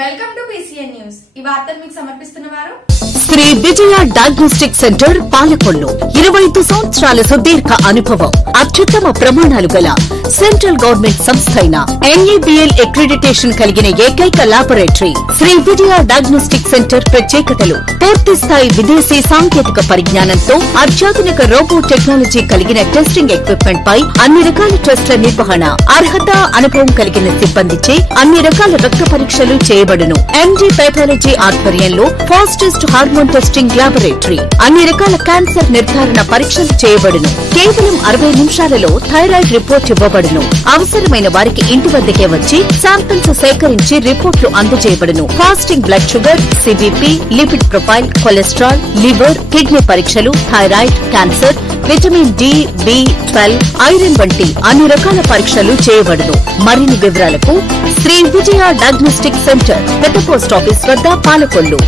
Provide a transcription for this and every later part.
Welcome to PCN news. ఈ వార్తలు మీకు సమర్పిస్తున్నవారు శ్రీ విజయ డయాగ్నోస్టిక్ సెంటర్ పాలకొల్లు. 25 సంవత్సరాల సుదీర్ఘ అనుభవం, అత్యుత్తమ ప్రమాణాలు గల సెంట్రల్ గవర్నమెంట్ సంస్థ అయిన NABL అక్రిడిటేషన్ కలిగిన ఏకైక laboratory Shri Vijaya diagnostic centre. ప్రత్యేకతలు: పూర్తి స్థాయి విదేశీ సాంకేతిక పరిజ్ఞానంతో అత్యాధునిక రోబో టెక్నాలజీ కలిగిన టెస్టింగ్ ఎక్విప్మెంట్ పై అన్ని రకాల టెస్టుల నిర్వహణ, అర్హత, అనుభవం కలిగిన సిబ్బందిచే అన్ని రకాల రక్త పరీక్షలు చేయబడును. MD పైథాలజీ ఆధ్వర్యంలో ఫాస్టెస్ట్ హార్మోన్ టెస్టింగ్ లాబొరేటరీ, అన్ని రకాల క్యాన్సర్ నిర్ధారణ పరీక్షలు చేయబడును. కేవలం 60 నిమిషాలలో థైరాయిడ్ రిపోర్ట్ ఇవ్వబడును. అవసరమైన వారికి ఇంటి వద్దకే వచ్చి శాంపిల్స్ సేకరించి రిపోర్టులు అందజేయబడును. Fasting blood sugar, CBP, lipid profile, cholesterol, liver, kidney పరీక్షలు, thyroid, cancer, vitamin D, B12, iron వంటి అన్ని రకాల పరీక్షలు చేయబడును. మరిన్ని వివరాలకు శ్రీ విజయ డయాగ్నోస్టిక్ సెంటర్, పెద్ద పోస్టాఫీస్ వద్ద, పాలకొల్లు.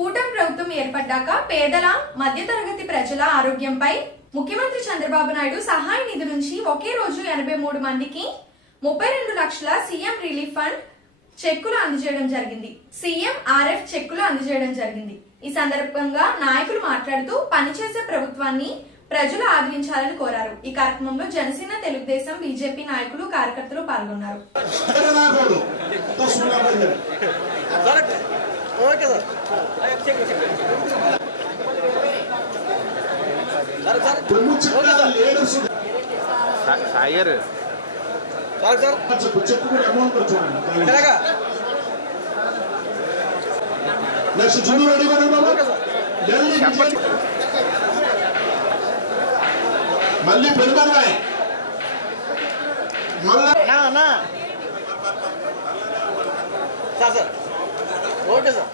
కూటమి ప్రభుత్వం ఏర్పడ్డాక పేదల, మధ్యతరగతి ప్రజల ఆరోగ్యంపై ముఖ్యమంత్రి చంద్రబాబు నాయుడు సహాయ నిధి నుంచి ఒకే రోజు 83 మందికి 32 లక్షల సీఎం రిలీఫ్ ఫండ్ చెక్కులు అందజేయడం జరిగింది. CMRF చెక్కులు అందజేయడం జరిగింది. ఈ సందర్భంగా నాయకులు మాట్లాడుతూ పనిచేసే ప్రభుత్వాన్ని ప్రజలు ఆదరించాలని కోరారు. ఈ కార్యక్రమంలో జనసేన, తెలుగుదేశం, బీజేపీ నాయకులు, కార్యకర్తలు పాల్గొన్నారు. మళ్ళీ పెరుమన్నాయి ఓకే సార్.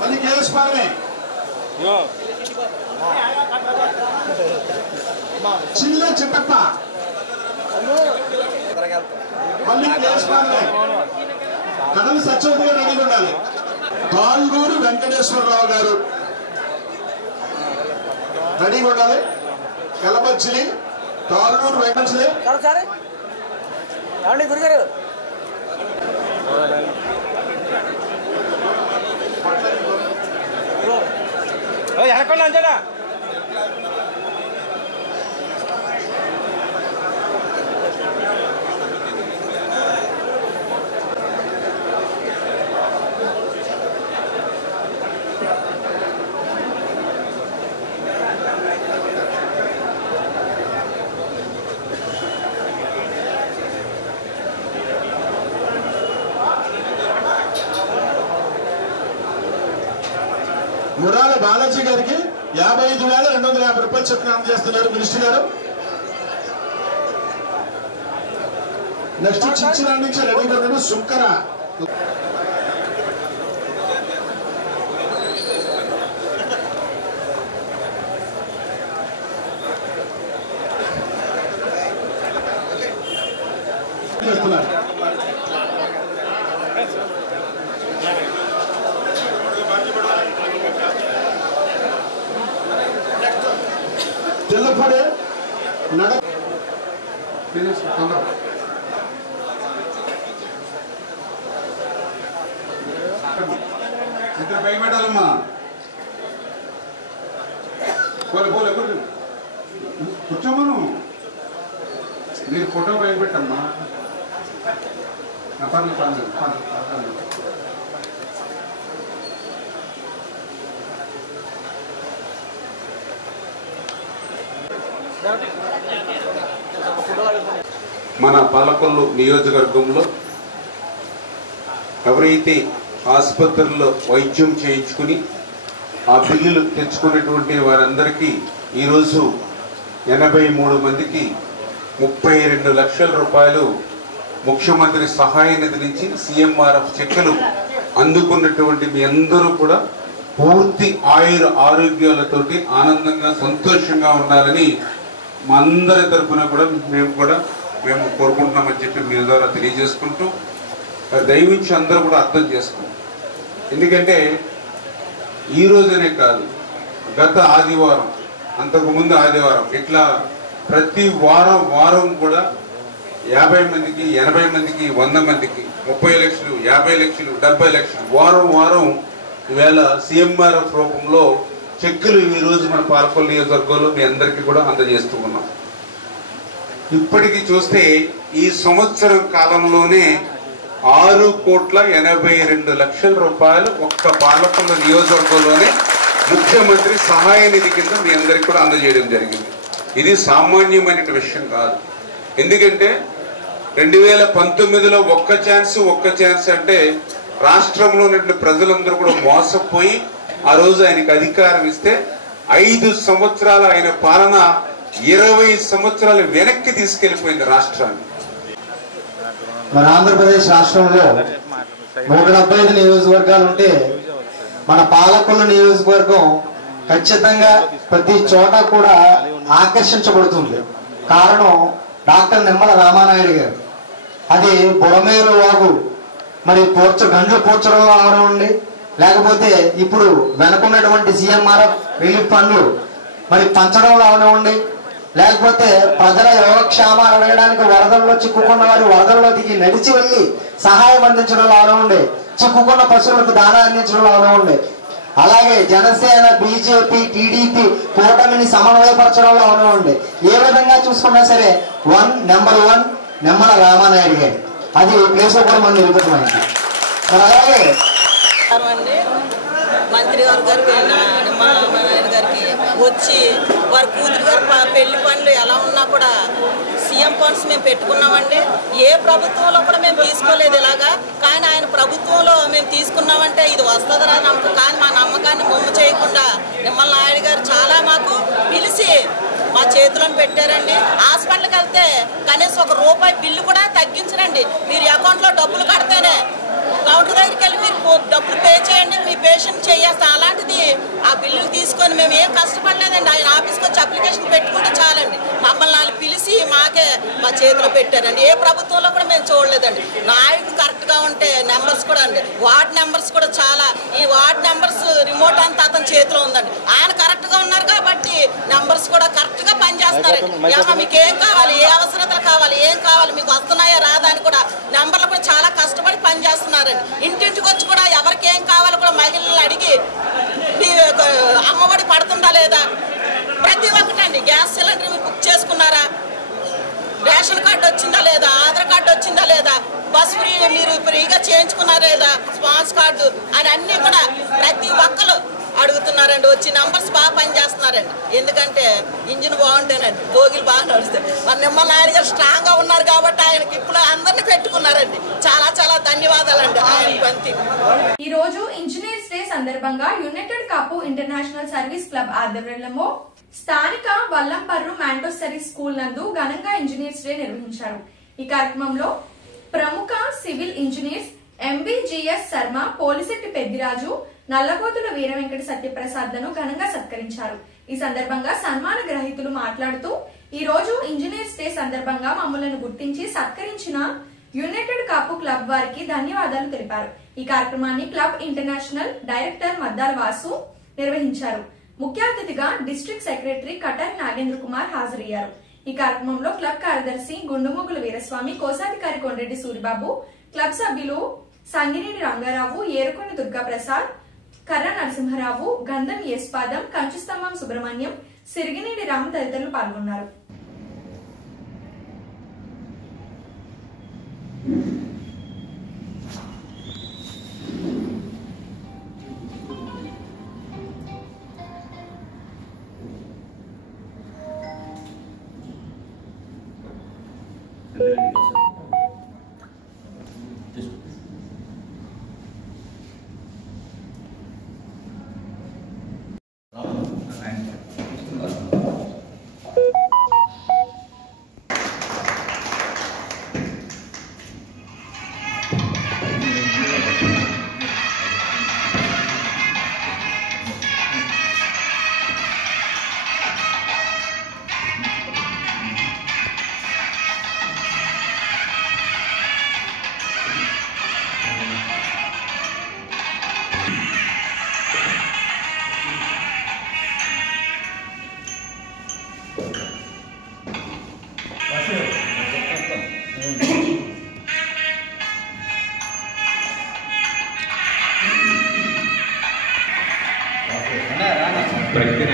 మళ్ళీ కేఎస్ పాలమే చిన్న చిట్టప్ప మళ్ళీ కేఎస్ పాలమే కడలు సత్యవతిగా రెడీగా ఉండాలి. కాల్గూరు వెంకటేశ్వరరావు గారు రెడీగా ఉండాలి. కలపచ్చిలి కాల్గూరు వెంకటేశ్వరి గురుగారు ఎక్కడ అంచనా మురాల బాలాజీ గారికి 55,250 రూపాయలు చొప్పున అందజేస్తున్నారు మినిస్టర్ గారు. నెక్స్ట్ చిచ్చినా నుంచి రెడీగా ఉన్నాడు శుంకర. తెల్లపడే నడ ఇద్దరు పై పెట్టాలమ్మా. పోలే పోలే కూర్చోమను. మీరు ఫోటో పై పెట్టమ్మా. పర్లేదు. మన పాలకొల్లు నియోజకవర్గంలో ఎవరైతే ఆసుపత్రుల్లో వైద్యం చేయించుకుని ఆ బిల్లులు తెచ్చుకున్నటువంటి వారందరికీ ఈరోజు 83 మందికి 32 లక్షల రూపాయలు ముఖ్యమంత్రి సహాయ నిధి నుంచి CMRF చెక్కులు అందుకున్నటువంటి మీ అందరూ కూడా పూర్తి ఆరోగ్యాలతోటి ఆనందంగా, సంతోషంగా ఉండాలని మా అందరి తరఫున కూడా మేము కోరుకుంటున్నామని చెప్పి మీ ద్వారా తెలియజేసుకుంటూ, దయవించి అందరూ కూడా అర్థం చేసుకోండి. ఎందుకంటే ఈ రోజునే కాదు, గత ఆదివారం అంతకుముందు ఆదివారం, ఇట్లా ప్రతి వారం కూడా 50 మందికి, 80 మందికి, 100 మందికి 30 లక్షలు, 50 లక్షలు, 70 లక్షలు వారం ఈవేళ CMRF రూపంలో చెక్కులు ఈరోజు మన పాలకొల్లు నియోజకవర్గంలో మీ అందరికీ కూడా అందజేస్తూ ఉన్నాం. ఇప్పటికీ చూస్తే ఈ సంవత్సరం కాలంలోనే 6,82,00,000 రూపాయలు ఒక్క పాలకొల్లు నియోజకవర్గంలోనే ముఖ్యమంత్రి సహాయ నిధి కింద మీ అందరికీ కూడా అందజేయడం జరిగింది. ఇది సామాన్యమైన విషయం కాదు. ఎందుకంటే 2019లో ఒక్క ఛాన్స్ అంటే రాష్ట్రంలో ఉన్న ప్రజలందరూ కూడా మోసపోయి ఆ రోజు ఆయనకి అధికారం ఇస్తే 5 సంవత్సరాలు ఆయన పాలన 20 సంవత్సరాలు వెనక్కి తీసుకెళ్లిపోయింది రాష్ట్రాన్ని. మన ఆంధ్రప్రదేశ్ రాష్ట్రంలో 175 నియోజకవర్గాలు ఉంటే మన పాలకొల్లు నియోజకవర్గం ఖచ్చితంగా ప్రతి చోట కూడా ఆకర్షించబడుతుంది. కారణం డాక్టర్ నిమ్మల రామానాయుడు గారు. అది బుడమేరు వాగు మరి గండ్లు పూడ్చడం అవనివ్వండి, లేకపోతే ఇప్పుడు వెనుకున్నటువంటి CMRF రిలీఫ్ ఫండ్లు మరి పంచడంలో అవనివ్వండి, లేకపోతే ప్రజల యోగక్షేమాలు అడగడానికి వరదల్లో చిక్కుకున్న వారి వరదల్లో దిగి నడిచి వెళ్ళి సహాయం అందించడంలో అవనివ్వండి, చిక్కుకున్న పశువులకు దానా అందించడంలో అవనివ్వండి, అలాగే జనసేన, BJP, TDP కూటమిని సమన్వయపరచడంలో అవనివ్వండి, ఏ విధంగా చూసుకున్నా సరే నెంబర్ 1 నిమ్మల రామానాయుడు గారు. అది ప్లేస్ కూడా మనం నిరూపితమైంది. అలాగే మంత్రి గారికి నిమ్మల రామానాయుడు గారికి వచ్చి వారి కూతురు గారు పెళ్లి పనులు ఎలా ఉన్నా కూడా CM ఫండ్స్ మేము పెట్టుకున్నామండి. ఏ ప్రభుత్వంలో కూడా మేము తీసుకోలేదు ఇలాగా. కానీ ఆయన ప్రభుత్వంలో మేము తీసుకున్నామంటే ఇది వస్తుందరా నమ్మకం. కానీ మా నమ్మకాన్ని మొమ్ము చేయకుండా నిమ్మల నాయుడు గారు చాలా మాకు పిలిచి మా చేతులను పెట్టారండి. హాస్పిటల్కి వెళ్తే కనీసం ₹1 బిల్లు కూడా తగ్గించరండి. మీరు అకౌంట్లో డబ్బులు కడితేనే కౌంటర్ దగ్గరికి వెళ్ళి మీరు డబ్బులు పే చేయండి, మీ పేషెంట్ చేయేస్తా. అలాంటిది ఆ బిల్లులు తీసుకొని మేము ఏం కష్టపడలేదండి. ఆయన ఆఫీస్కి వచ్చి అప్లికేషన్ పెట్టుకుంటే చాలండి. మమ్మల్ని వాళ్ళు పిలిచి మాకే మా చేతిలో పెట్టారండి. ఏ ప్రభుత్వంలో కూడా మేము చూడలేదండి. నాయకుడు కరెక్ట్గా ఉంటే నెంబర్స్ కూడా అండి, వార్డ్ నెంబర్స్ కూడా చాలా, ఈ వార్డ్ నెంబర్స్ రిమోట్ అంతా అతని చేతిలో ఉందండి. ఆయన కరెక్ట్గా ఉన్నారు కాబట్టి నెంబర్స్ కూడా కరెక్ట్గా పనిచేస్తున్నారండి. ఏమో మీకు ఏం కావాలి, ఏ అవసరతలు కావాలి, ఏం కావాలి, మీకు వస్తున్నాయా రాదా అని కూడా నెంబర్లు కూడా చాలా కష్టపడి పనిచేస్తున్నారండి. ఇంటింటికి వచ్చి కూడా ఎవరికి ఏం కావాలో కూడా మహిళలు అడిగి అమ్మఒడి పడుతుందా లేదా, ప్రతి ఒక్కటండి. గ్యాస్ సిలిండర్ మీరు బుక్ చేసుకున్నారా, రేషన్ కార్డు వచ్చిందా లేదా, ఆధార్ కార్డు వచ్చిందా లేదా, బస్ ఫ్రీ మీరు ఫ్రీగా చేయించుకున్నారా లేదా, స్పాన్స్ కార్డు అని అన్నీ కూడా ప్రతి ఒక్కరు అడుగుతున్నారండి. వచ్చి నంబర్స్ బాగా పనిచేస్తున్నారండి. ఎందుకంటే ఇంజిన్ బాగుంటేనండి బోగిలు బాగా నడుస్తాయి. మన నిమ్మల నాయుడు గారు స్ట్రాంగ్ గా ఉన్నారు కాబట్టి ఆయనకి ఇప్పుడు అందరినీ పెట్టుకున్నారండి. చాలా చాలా ధన్యవాదాలండి ఆయన బంతి. ఈ రోజు ఇంజనీర్స్ డే సందర్భంగా యునైటెడ్ కాపు ఇంటర్నేషనల్ సర్వీస్ క్లబ్ ఆధ్వర్యంలో స్థానిక వల్లంపర్రు మాంటోసరీ స్కూల్ నందు ఘనంగా ఇంజనీర్స్ డే నిర్వహించారు. ఈ కార్యక్రమంలో ప్రముఖ civil engineers MBGS Sharma, Polisetti Peddiraju, Nallabothula Veera Venkata Satyaprasad లను ఘనంగా సత్కరించారు. ఈ సందర్భంగా సన్మాన గ్రహీతులు మాట్లాడుతూ ఈ రోజు ఇంజనీర్స్ డే సందర్భంగా మమ్మల్ని గుర్తించి సత్కరించిన యునైటెడ్ కాపు క్లబ్ వారికి ధన్యవాదాలు తెలిపారు. ఈ కార్యక్రమాన్ని club international director Maddala Vasu నిర్వహించారు. ముఖ్య అతిథిగా district secretary cutter Nagendra Kumar హాజరయ్యారు. ఈ కార్యక్రమంలో క్లబ్ కార్యదర్శి గుండుమొగుల వీరస్వామి, కోశాధికారి కొండ్రెడ్డి సూరిబాబు, క్లబ్ సభ్యులు సంగినేని రంగారావు, ఏరుకొండ దుర్గాప్రసాద్, కర్ర నరసింహరావు, గంధం యశ్పాదం, కంచుస్తంభం సుబ్రహ్మణ్యం, సిరిగినేని రామ తదితరులు పాల్గొన్నారు.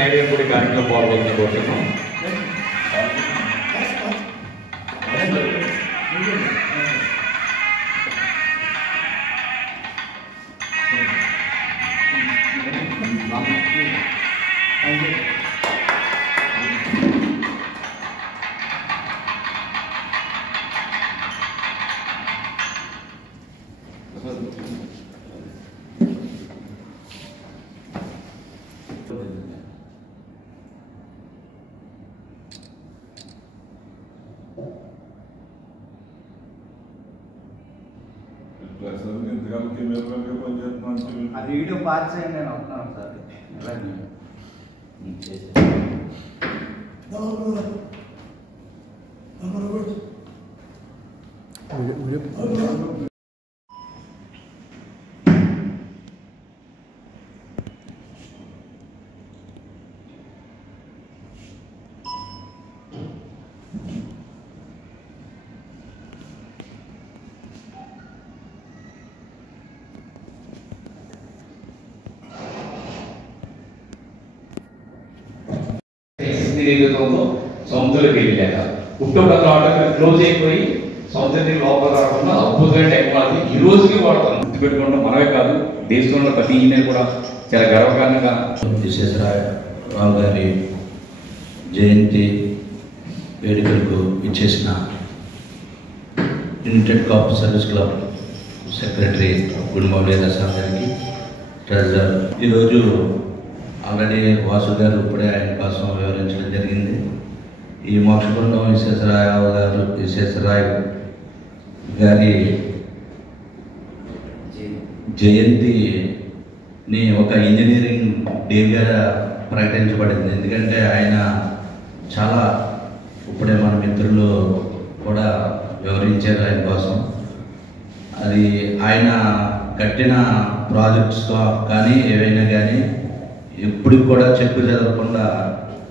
ధైర్యం కూడా కార్యక్రమం పాల్గొందని కోరుతున్నాం. అది వీడియో పాస్ చేయండి నేను అవుతున్నాను సార్. ఏదైతే ఉందో సముద్రంలోకి వెళ్ళాక పుట్టపక్కల ఆటోమేటిక్ క్లోజ్ అయిపోయి సముద్రం లోపల రాకుండా అద్భుతమైన టెక్నాలజీ ఈ రోజుకి వాడతాం. గుర్తుపెట్టుకోవడం మనమే కాదు, దేశంలో ప్రతి ఇంజనీర్ కూడా చాలా గర్వకారణంగా. విశ్వేశ్వరరావు గారి జయంతి వేడుకలకు ఇచ్చేసిన united cop service club secretary Gudimouli దశాం గారికి, ట్రెజరర్, ఈరోజు ఆల్రెడీ వాసు గారు ఇప్పుడే ఆయన కోసం వివరించడం జరిగింది. ఈ మోక్షగుండం విశ్వేశ్వరరావు గారి జయంతిని ఒక ఇంజనీరింగ్ డేగా ప్రకటించబడింది. ఎందుకంటే ఆయన చాలా ఇప్పుడే మన మిత్రులు కూడా వివరించారు ఆయన కోసం. అది ఆయన కట్టిన ప్రాజెక్ట్స్ కానీ ఏవైనా కానీ ఎప్పుడు కూడా చెక్కు చెదరకుండా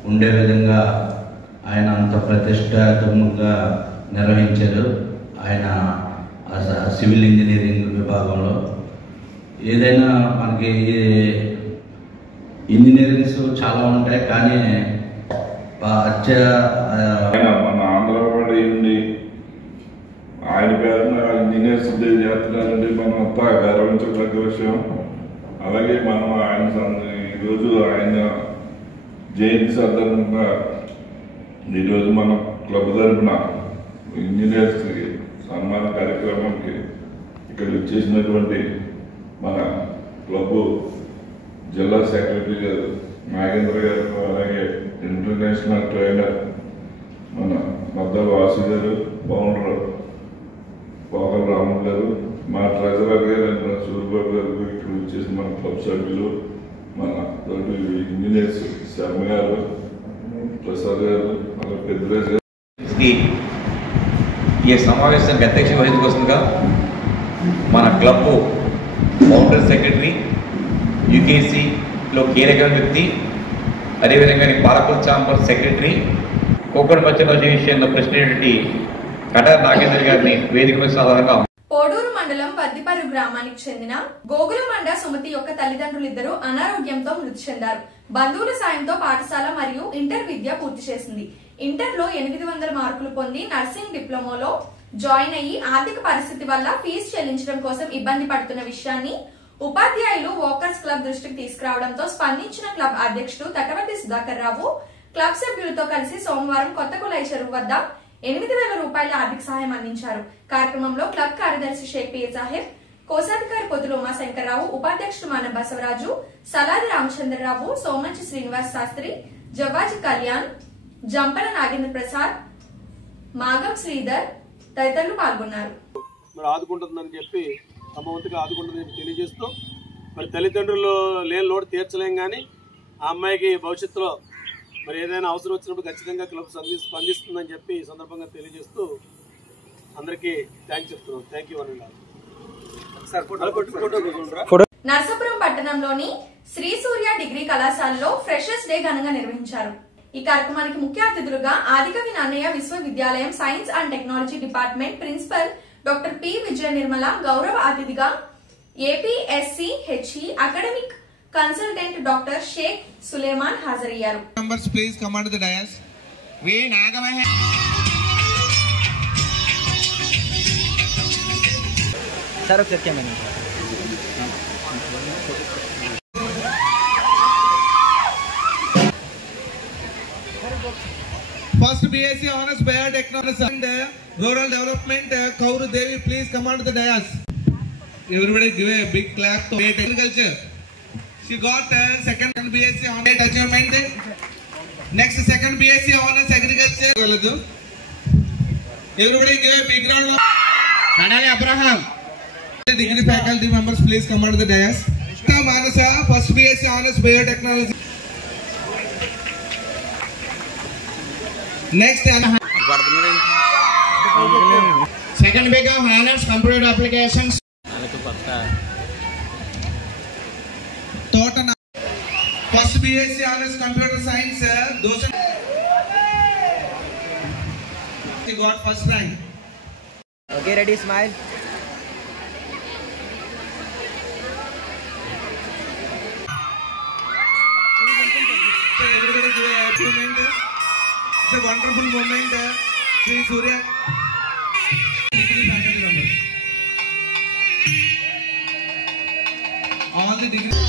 ఉండే విధంగా ఆయన అంత ప్రతిష్టాత్మకంగా నిర్వహించారు. ఆయన సివిల్ ఇంజనీరింగ్ విభాగంలో ఏదైనా మనకి ఇంజనీరింగ్స్ చాలా ఉంటాయి, కానీ మన ఆంధ్రప్రదేశ్ ఉండి ఆయన పేరున ఇంజనీర్స్ చేస్తున్నారంటే మనం అంతా గర్వించదగ్గ విషయం. అలాగే మనం ఈరోజు ఆయన జయంతి సందర్భంగా ఈరోజు మన క్లబ్ తరఫున ఇంజనీర్స్కి సన్మాన కార్యక్రమానికి ఇక్కడ వచ్చేసినటువంటి మన క్లబ్ జిల్లా సెక్రటరీ గారు నాగేంద్ర గారు, అలాగే ఇంటర్నేషనల్ ట్రైనర్ మన మద్దల వాసు గారు, ఫౌండర్ పోకల రాము గారు, మా ట్రెజరర్ గారు సూర్యబాబు గారు, ఇక్కడ వచ్చేసి మన క్లబ్ సభ్యులు, మన ఇంజనీర్స్ శర్మ గారు, ప్రసాద్ గారు, అలాగే పెద్దరాజు గారు. ఈ సమావేశానికి అధ్యక్షత వహించుకోవచ్చుగా మన క్లబ్ ఫౌండర్ సెక్రటరీ, యూకేసీలో కీలక వ్యక్తి, అదేవిధంగా పాలకుల ఛాంబర్ సెక్రటరీ, కోకన్ మర్చెంట్ అసోసియేషన్ ప్రెసిడెంట్ కటార్ నాగేంద్ర గారిని వేదికపై సాధారణంగా. పోడూరు మండలం వద్దిపర్రు గ్రామానికి చెందిన గోగులమండ సుమతి యొక్క తల్లిదండ్రులిద్దరూ అనారోగ్యంతో మృతి చెందారు. బంధువుల సాయంతో పాఠశాల మరియు ఇంటర్ విద్య పూర్తి చేసింది. ఇంటర్ లో 800 మార్కులు పొంది నర్సింగ్ డిప్లొమాలో జాయిన్ అయ్యి ఆర్థిక పరిస్థితి వల్ల ఫీజు చెల్లించడం కోసం ఇబ్బంది పడుతున్న విషయాన్ని ఉపాధ్యాయులు వాకర్స్ క్లబ్ దృష్టికి తీసుకురావడంతో స్పందించిన క్లబ్ అధ్యక్షుడు తటవర్తి సుధాకర్ రావు క్లబ్ సభ్యులతో కలిసి సోమవారం కొత్త కులాయి చెరువు వద్ద 8,000 రూపాయల ఆర్థిక సహాయం అందించారు. కార్యక్రమంలో క్లబ్ కార్యదర్శి షేక్ పిఏ సాహెబ్, కోశాధికారి పొతులు ఉమాశంకర్రావు, ఉపాధ్యక్షుడు మాన బసవరాజు, సలాది రామచంద్రరావు, సోమంచి శ్రీనివాస్ శాస్త్రి, జవ్వాజి కళ్యాణ్, జంపల నాగేంద్ర ప్రసాద్, మాగం శ్రీధర్ తదితరులు పాల్గొన్నారు. మరి ఆదుకుంటుందని చెప్పి తమ వంతుగా ఆదుకుంటుందని తెలియజేస్తూ, మరి తల్లిదండ్రులు లేని లోటు తీర్చలేం, కానీ ఆ అమ్మాయికి భవిష్యత్తులో మరి ఏదైనా అవసరం వచ్చినప్పుడు ఖచ్చితంగా క్లబ్ స్పందిస్తుందని చెప్పి ఈ సందర్భంగా తెలియజేస్తూ అందరికీ థ్యాంక్స్ చెప్తున్నాం. థ్యాంక్ యూ అనండి. నర్సాపురం పట్టణంలోని శ్రీ సూర్య డిగ్రీ కళాశాలలో ఫ్రెషర్స్ డే ఘనంగా నిర్వహించారు. ఈ కార్యక్రమానికి ముఖ్య అతిథులుగా ఆదికవి నన్నయ్య విశ్వవిద్యాలయం science and technology department principal doctor P Vijaya Nirmala, గౌరవ అతిథిగా APSC HE academic consultant doctor Sheikh Suleman హాజరయ్యారు. Members, please come onto the dais. We Nagamahela. Sir, okay, क्या मैंने? First BSc Honors Biotechnology and Rural Development, Kauru Devi, please come onto the dais. Everybody give a big clap to agriculture. She got second BSc Honors Achievement. Next second BSc Honors Agriculture. Everybody give a big round of Nadali Abraham. Degree faculty members, please come onto the dais. Manasa, first BSc Honors Biotechnology. Next, second big of Honors Computer Applications. Total first BSc Honors Computer Science. Those he got first rank. Okay, ready, smile. So everybody give a happy moment. It's a wonderful moment. Sri Surya. All the degrees.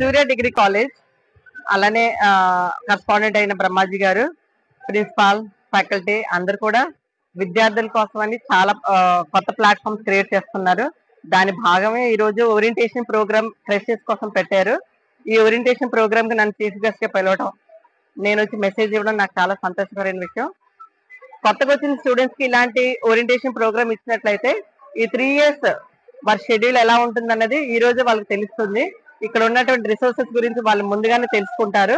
Surya degree college అలానే correspondent అయిన బ్రహ్మాజీ గారు, principal, faculty అందరు కూడా విద్యార్థుల కోసం అని చాలా కొత్త ప్లాట్ఫామ్స్ క్రియేట్ చేస్తున్నారు. దాని భాగమే ఈ రోజు ఓరియంటేషన్ ప్రోగ్రామ్ ఫ్రెషర్స్ కోసం పెట్టారు. ఈ ఓరియంటేషన్ ప్రోగ్రామ్ కి నన్ను చీఫ్ గెస్ట్ గా పిలవడం, నేను వచ్చి మెసేజ్ ఇవ్వడం నాకు చాలా సంతోషకరమైన విషయం. కొత్తగా వచ్చిన స్టూడెంట్స్ కి ఇలాంటి ఓరియంటేషన్ ప్రోగ్రామ్ ఇచ్చినట్లయితే ఈ 3 years వారి షెడ్యూల్ ఎలా ఉంటుంది అన్నది ఈ రోజు వాళ్ళకి తెలుస్తుంది. ఇక్కడ ఉన్నటువంటి రిసోర్సెస్ గురించి వాళ్ళు ముందుగానే తెలుసుకుంటారు.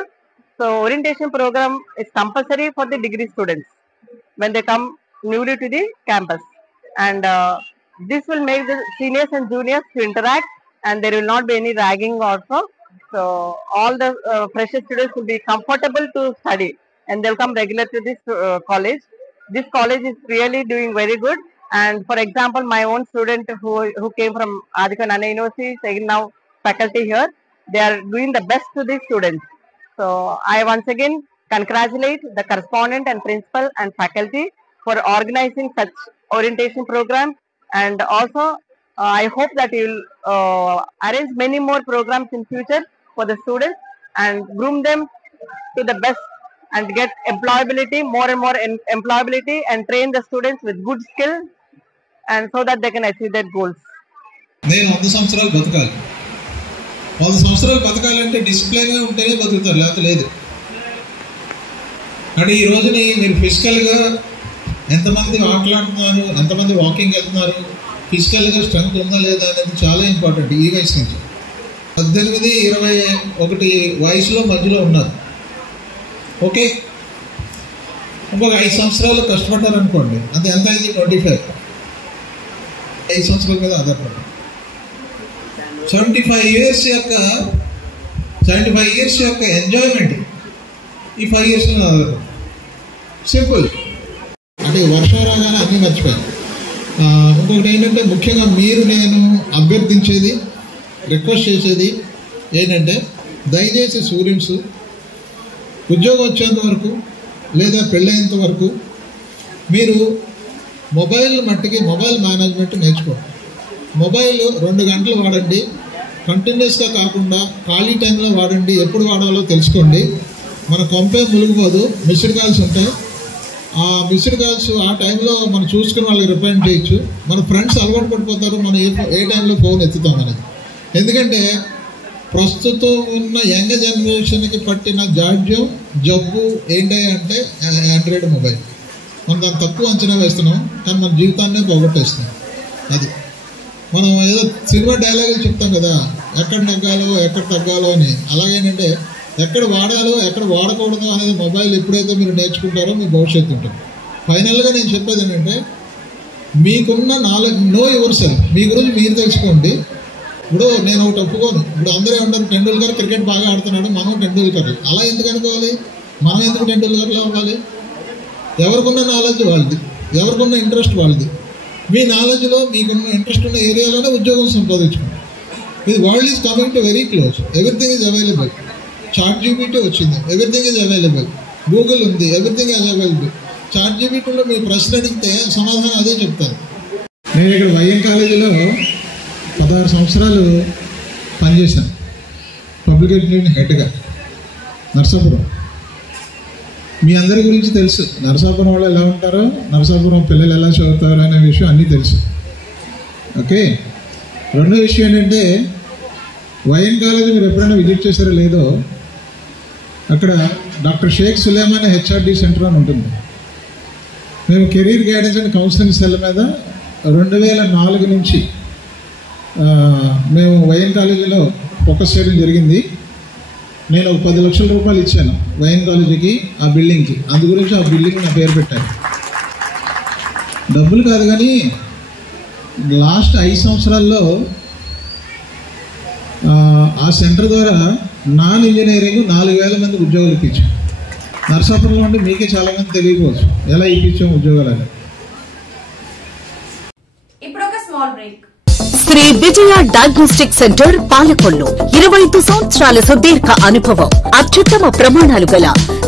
So orientation programme is compulsory for the degree students when they come newly to the campus, and this will make the seniors and juniors to interact, and there will not be any ragging also. So all the fresher students will be comfortable to study and they'll come regular to this college. This college is really doing very good, and for example my own student who came from Adhika Nana University is again now faculty here. They are doing the best to these students. So I once again congratulate the correspondent and principal and faculty for organizing such orientation program, and also I hope that you will arrange many more programs in future for the students and groom them to the best and get employability, more and more employability, and train the students with good skill, and so that they can achieve their goals. నేను 100 సంవత్సరాలు బతకాలి. 100 సంవత్సరాలు బతకాలంటే discipline ఉంటేనే బతుకుతారు, లేకపోతే లేదు. అంటే ఈ రోజుని మీరు ఫిజికల్గా ఎంతమంది ఆటలాడుతున్నారు, ఎంతమంది వాకింగ్ వెళ్తున్నారు, ఫిజికల్గా స్ట్రెంగ్త్ ఉందా లేదా అనేది చాలా ఇంపార్టెంట్. ఈ వయసు నుంచి 18, 21 వయసులో మధ్యలో ఉన్నారు. ఓకే, ఇంకొక 5 సంవత్సరాలు కష్టపడ్డారనుకోండి, అంతే. ఎంత అయింది? 25. 5 సంవత్సరాల మీద ఆధారపడ్డారు. 75 years యొక్క ఎంజాయ్మెంట్ ఈ 5 years ఆధారపడ్డారు. సింపుల్. అంటే వర్షం రాగానే అన్నీ మర్చిపోయాను. ఇంకొకటి ఏంటంటే ముఖ్యంగా మీరు నేను అభ్యర్థించేది, రిక్వెస్ట్ చేసేది ఏంటంటే దయచేసి స్టూడెంట్స్ ఉద్యోగం వచ్చేంత వరకు లేదా పెళ్ళయ్యేంత వరకు మీరు మొబైల్ మేనేజ్మెంట్ నేర్చుకోండి. మొబైల్ 2 గంటలు వాడండి, కంటిన్యూస్గా కాకుండా ఖాళీ టైంలో వాడండి. ఎప్పుడు వాడాలో తెలుసుకోండి. మన కొంపే మునిగిపోదు. మిస్డ్ కాల్స్ ఉంటాయి. ఆ మిస్డ్ కాల్స్ ఆ టైంలో మనం చూసుకుని వాళ్ళకి రిమైండ్ చేయొచ్చు. మన ఫ్రెండ్స్ అలవాటు పడిపోతారు మనం ఏ టైంలో ఫోన్ ఎత్తుతాం అనేది. ఎందుకంటే ప్రస్తుతం ఉన్న యంగ్ జనరేషన్కి పట్టిన జాడ్యం జబ్బు ఏంటి అంటే ఆండ్రాయిడ్ మొబైల్. మనం దాన్ని తక్కువ అంచనా వేస్తున్నాం, కానీ మన జీవితాన్నే పోగొట్టేస్తున్నాం. అది మనం ఏదో సినిమా డైలాగులు చెప్తాం కదా, ఎక్కడ నెగ్గాలో ఎక్కడ తగ్గాలో అని. అలాగేంటంటే ఎక్కడ వాడాలో ఎక్కడ వాడకూడదు అనేది మొబైల్ ఎప్పుడైతే మీరు నేర్చుకుంటారో మీ భవిష్యత్తు ఉంటుంది. ఫైనల్గా నేను చెప్పేది ఏంటంటే మీకున్న నాలెడ్జ్, నో యువర్ సెల్ఫ్. మీ గురించి మీరు తెలుసుకోండి. ఇప్పుడు నేను ఒకటి ఒప్పుకోను. ఇప్పుడు అందరూ ఉంటారు టెండూల్కర్ క్రికెట్ బాగా ఆడుతున్నాడు, మనం టెండూల్కర్. అలా ఎందుకు అనుకోవాలి? మనం ఎందుకు టెండూల్కర్లో అవ్వాలి? ఎవరికున్న నాలెడ్జ్ వాళ్ళది, ఎవరికున్న ఇంట్రెస్ట్ వాళ్ళది. మీ నాలెడ్జ్లో మీకున్న ఇంట్రెస్ట్ ఉన్న ఏరియాలోనే ఉద్యోగం సంపాదించుకోండి. ఇది world is coming to very close. Everything is available. ChatGPT వచ్చింది, ఎవ్రీథింగ్ ఈజ్ అవైలబుల్. గూగుల్ ఉంది, ఎవ్రీథింగ్ ఈజ్ అవైలబుల్. ChatGPTలో మీ ప్రశ్న అడిగితే సమాధానం అదే చెప్తాను. నేను ఇక్కడ వైఎం కాలేజీలో 16 సంవత్సరాలు పనిచేశాను. పబ్లిక్ ఎడ్యుకేషన్ హెడ్గా నరసాపురం. మీ అందరి గురించి తెలుసు, నరసాపురం వాళ్ళు ఎలా ఉంటారో, నరసాపురం పిల్లలు ఎలా చదువుతారో అనే విషయం అన్నీ తెలుసు. ఓకే. రెండో విషయం ఏంటంటే వైఎం కాలేజీ మీరు ఎప్పుడైనా విజిట్ చేశారో లేదో, అక్కడ doctor Sheikh Suleman HRD centre అని ఉంటుంది. మేము career guidance and counselling cell మీద 2004 నుంచి మేము వైఎం కాలేజీలో ఫోకస్ చేయడం జరిగింది. నేను ఒక 10 లక్షల రూపాయలు ఇచ్చాను వైఎం కాలేజీకి, ఆ బిల్డింగ్కి. అందు గురించి ఆ బిల్డింగ్ నా పేరు పెట్టాను. డబ్బులు కాదు, కానీ లాస్ట్ 5 సంవత్సరాల్లో ఆ సెంటర్ ద్వారా నాన్ ఇంజనీరింగ్ 4000 మంది ఉద్యోగాలు ఇప్పించాం. నరసాపురంలో ఉంటే మీకే చాలా మంది తెలియకపోవచ్చు ఎలా ఇప్పించాం ఉద్యోగాలని. ఇప్పుడు ఒక small break. Shri Vijaya diagnostic centre Palakollu 25 సంవత్సరాల సుదీర్ఘ అనుభవం, అత్యుత్తమ ప్రమాణాలు గల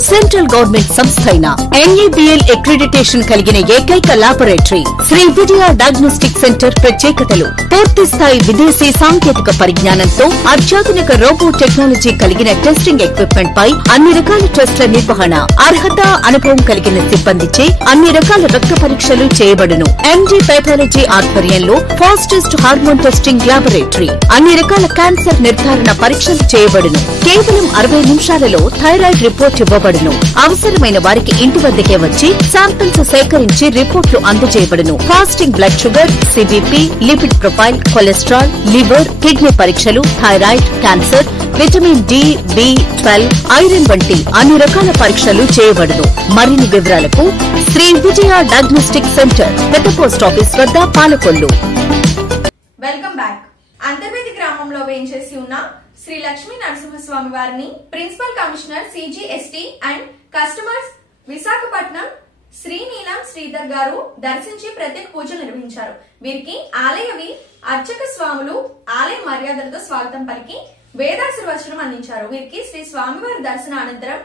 సెంట్రల్ గవర్నమెంట్ సంస్థ అయిన NABL అక్రిడిటేషన్ కలిగిన ఏకైక laboratory Shri Vijaya diagnostic centre. ప్రత్యేకతలు: పూర్తి స్థాయి విదేశీ సాంకేతిక పరిజ్ఞానంతో అత్యాధునిక రోబో టెక్నాలజీ కలిగిన టెస్టింగ్ ఎక్విప్మెంట్ పై అన్ని రకాల టెస్టుల నిర్వహణ, అర్హత, అనుభవం కలిగిన సిబ్బందిచే అన్ని రకాల రక్త పరీక్షలు చేయబడును. MD పైథాలజీ ఆధ్వర్యంలో ఫాస్టెస్ట్ హార్మోన్ టెస్టింగ్ లాబొరేటరీ. అన్ని రకాల క్యాన్సర్ నిర్ధారణ పరీక్షలు చేయబడును. కేవలం 60 నిమిషాలలో థైరాయిడ్ రిపోర్ట్ ఇవ్వబడును. అవసరమైన వారికి ఇంటి వద్దకే వచ్చి శాంపిల్స్ సేకరించి రిపోర్ట్లు అందజేయబడును. Fasting blood sugar, CBP, lipid profile, cholesterol, liver, kidney పరీక్షలు, thyroid, cancer, vitamin D, B12, iron వంటి అన్ని రకాల పరీక్షలు చేయబడును. మరిన్ని వివరాలకు శ్రీ విజయ డయాగ్నోస్టిక్ సెంటర్, పెద్ద పోస్ట్ ఆఫీస్ వద్ద, పాలకొల్లు. Welcome back. అంతర్వేది గ్రామంలో వేంచేసి ఉన్న శ్రీ లక్ష్మీ నరసింహస్వామి వారిని principal commissioner CGST and customers Visakhapatnam శ్రీనీలం Sridhar గారు దర్శించి ప్రత్యేక పూజలు నిర్వహించారు. వీరికి ఆలయవి అర్చక స్వాములు ఆలయ మర్యాదలతో స్వాగతం పలికి వేదాశీర్వచనం అందించారు. వీరికి శ్రీ స్వామివారి దర్శన అనంతరం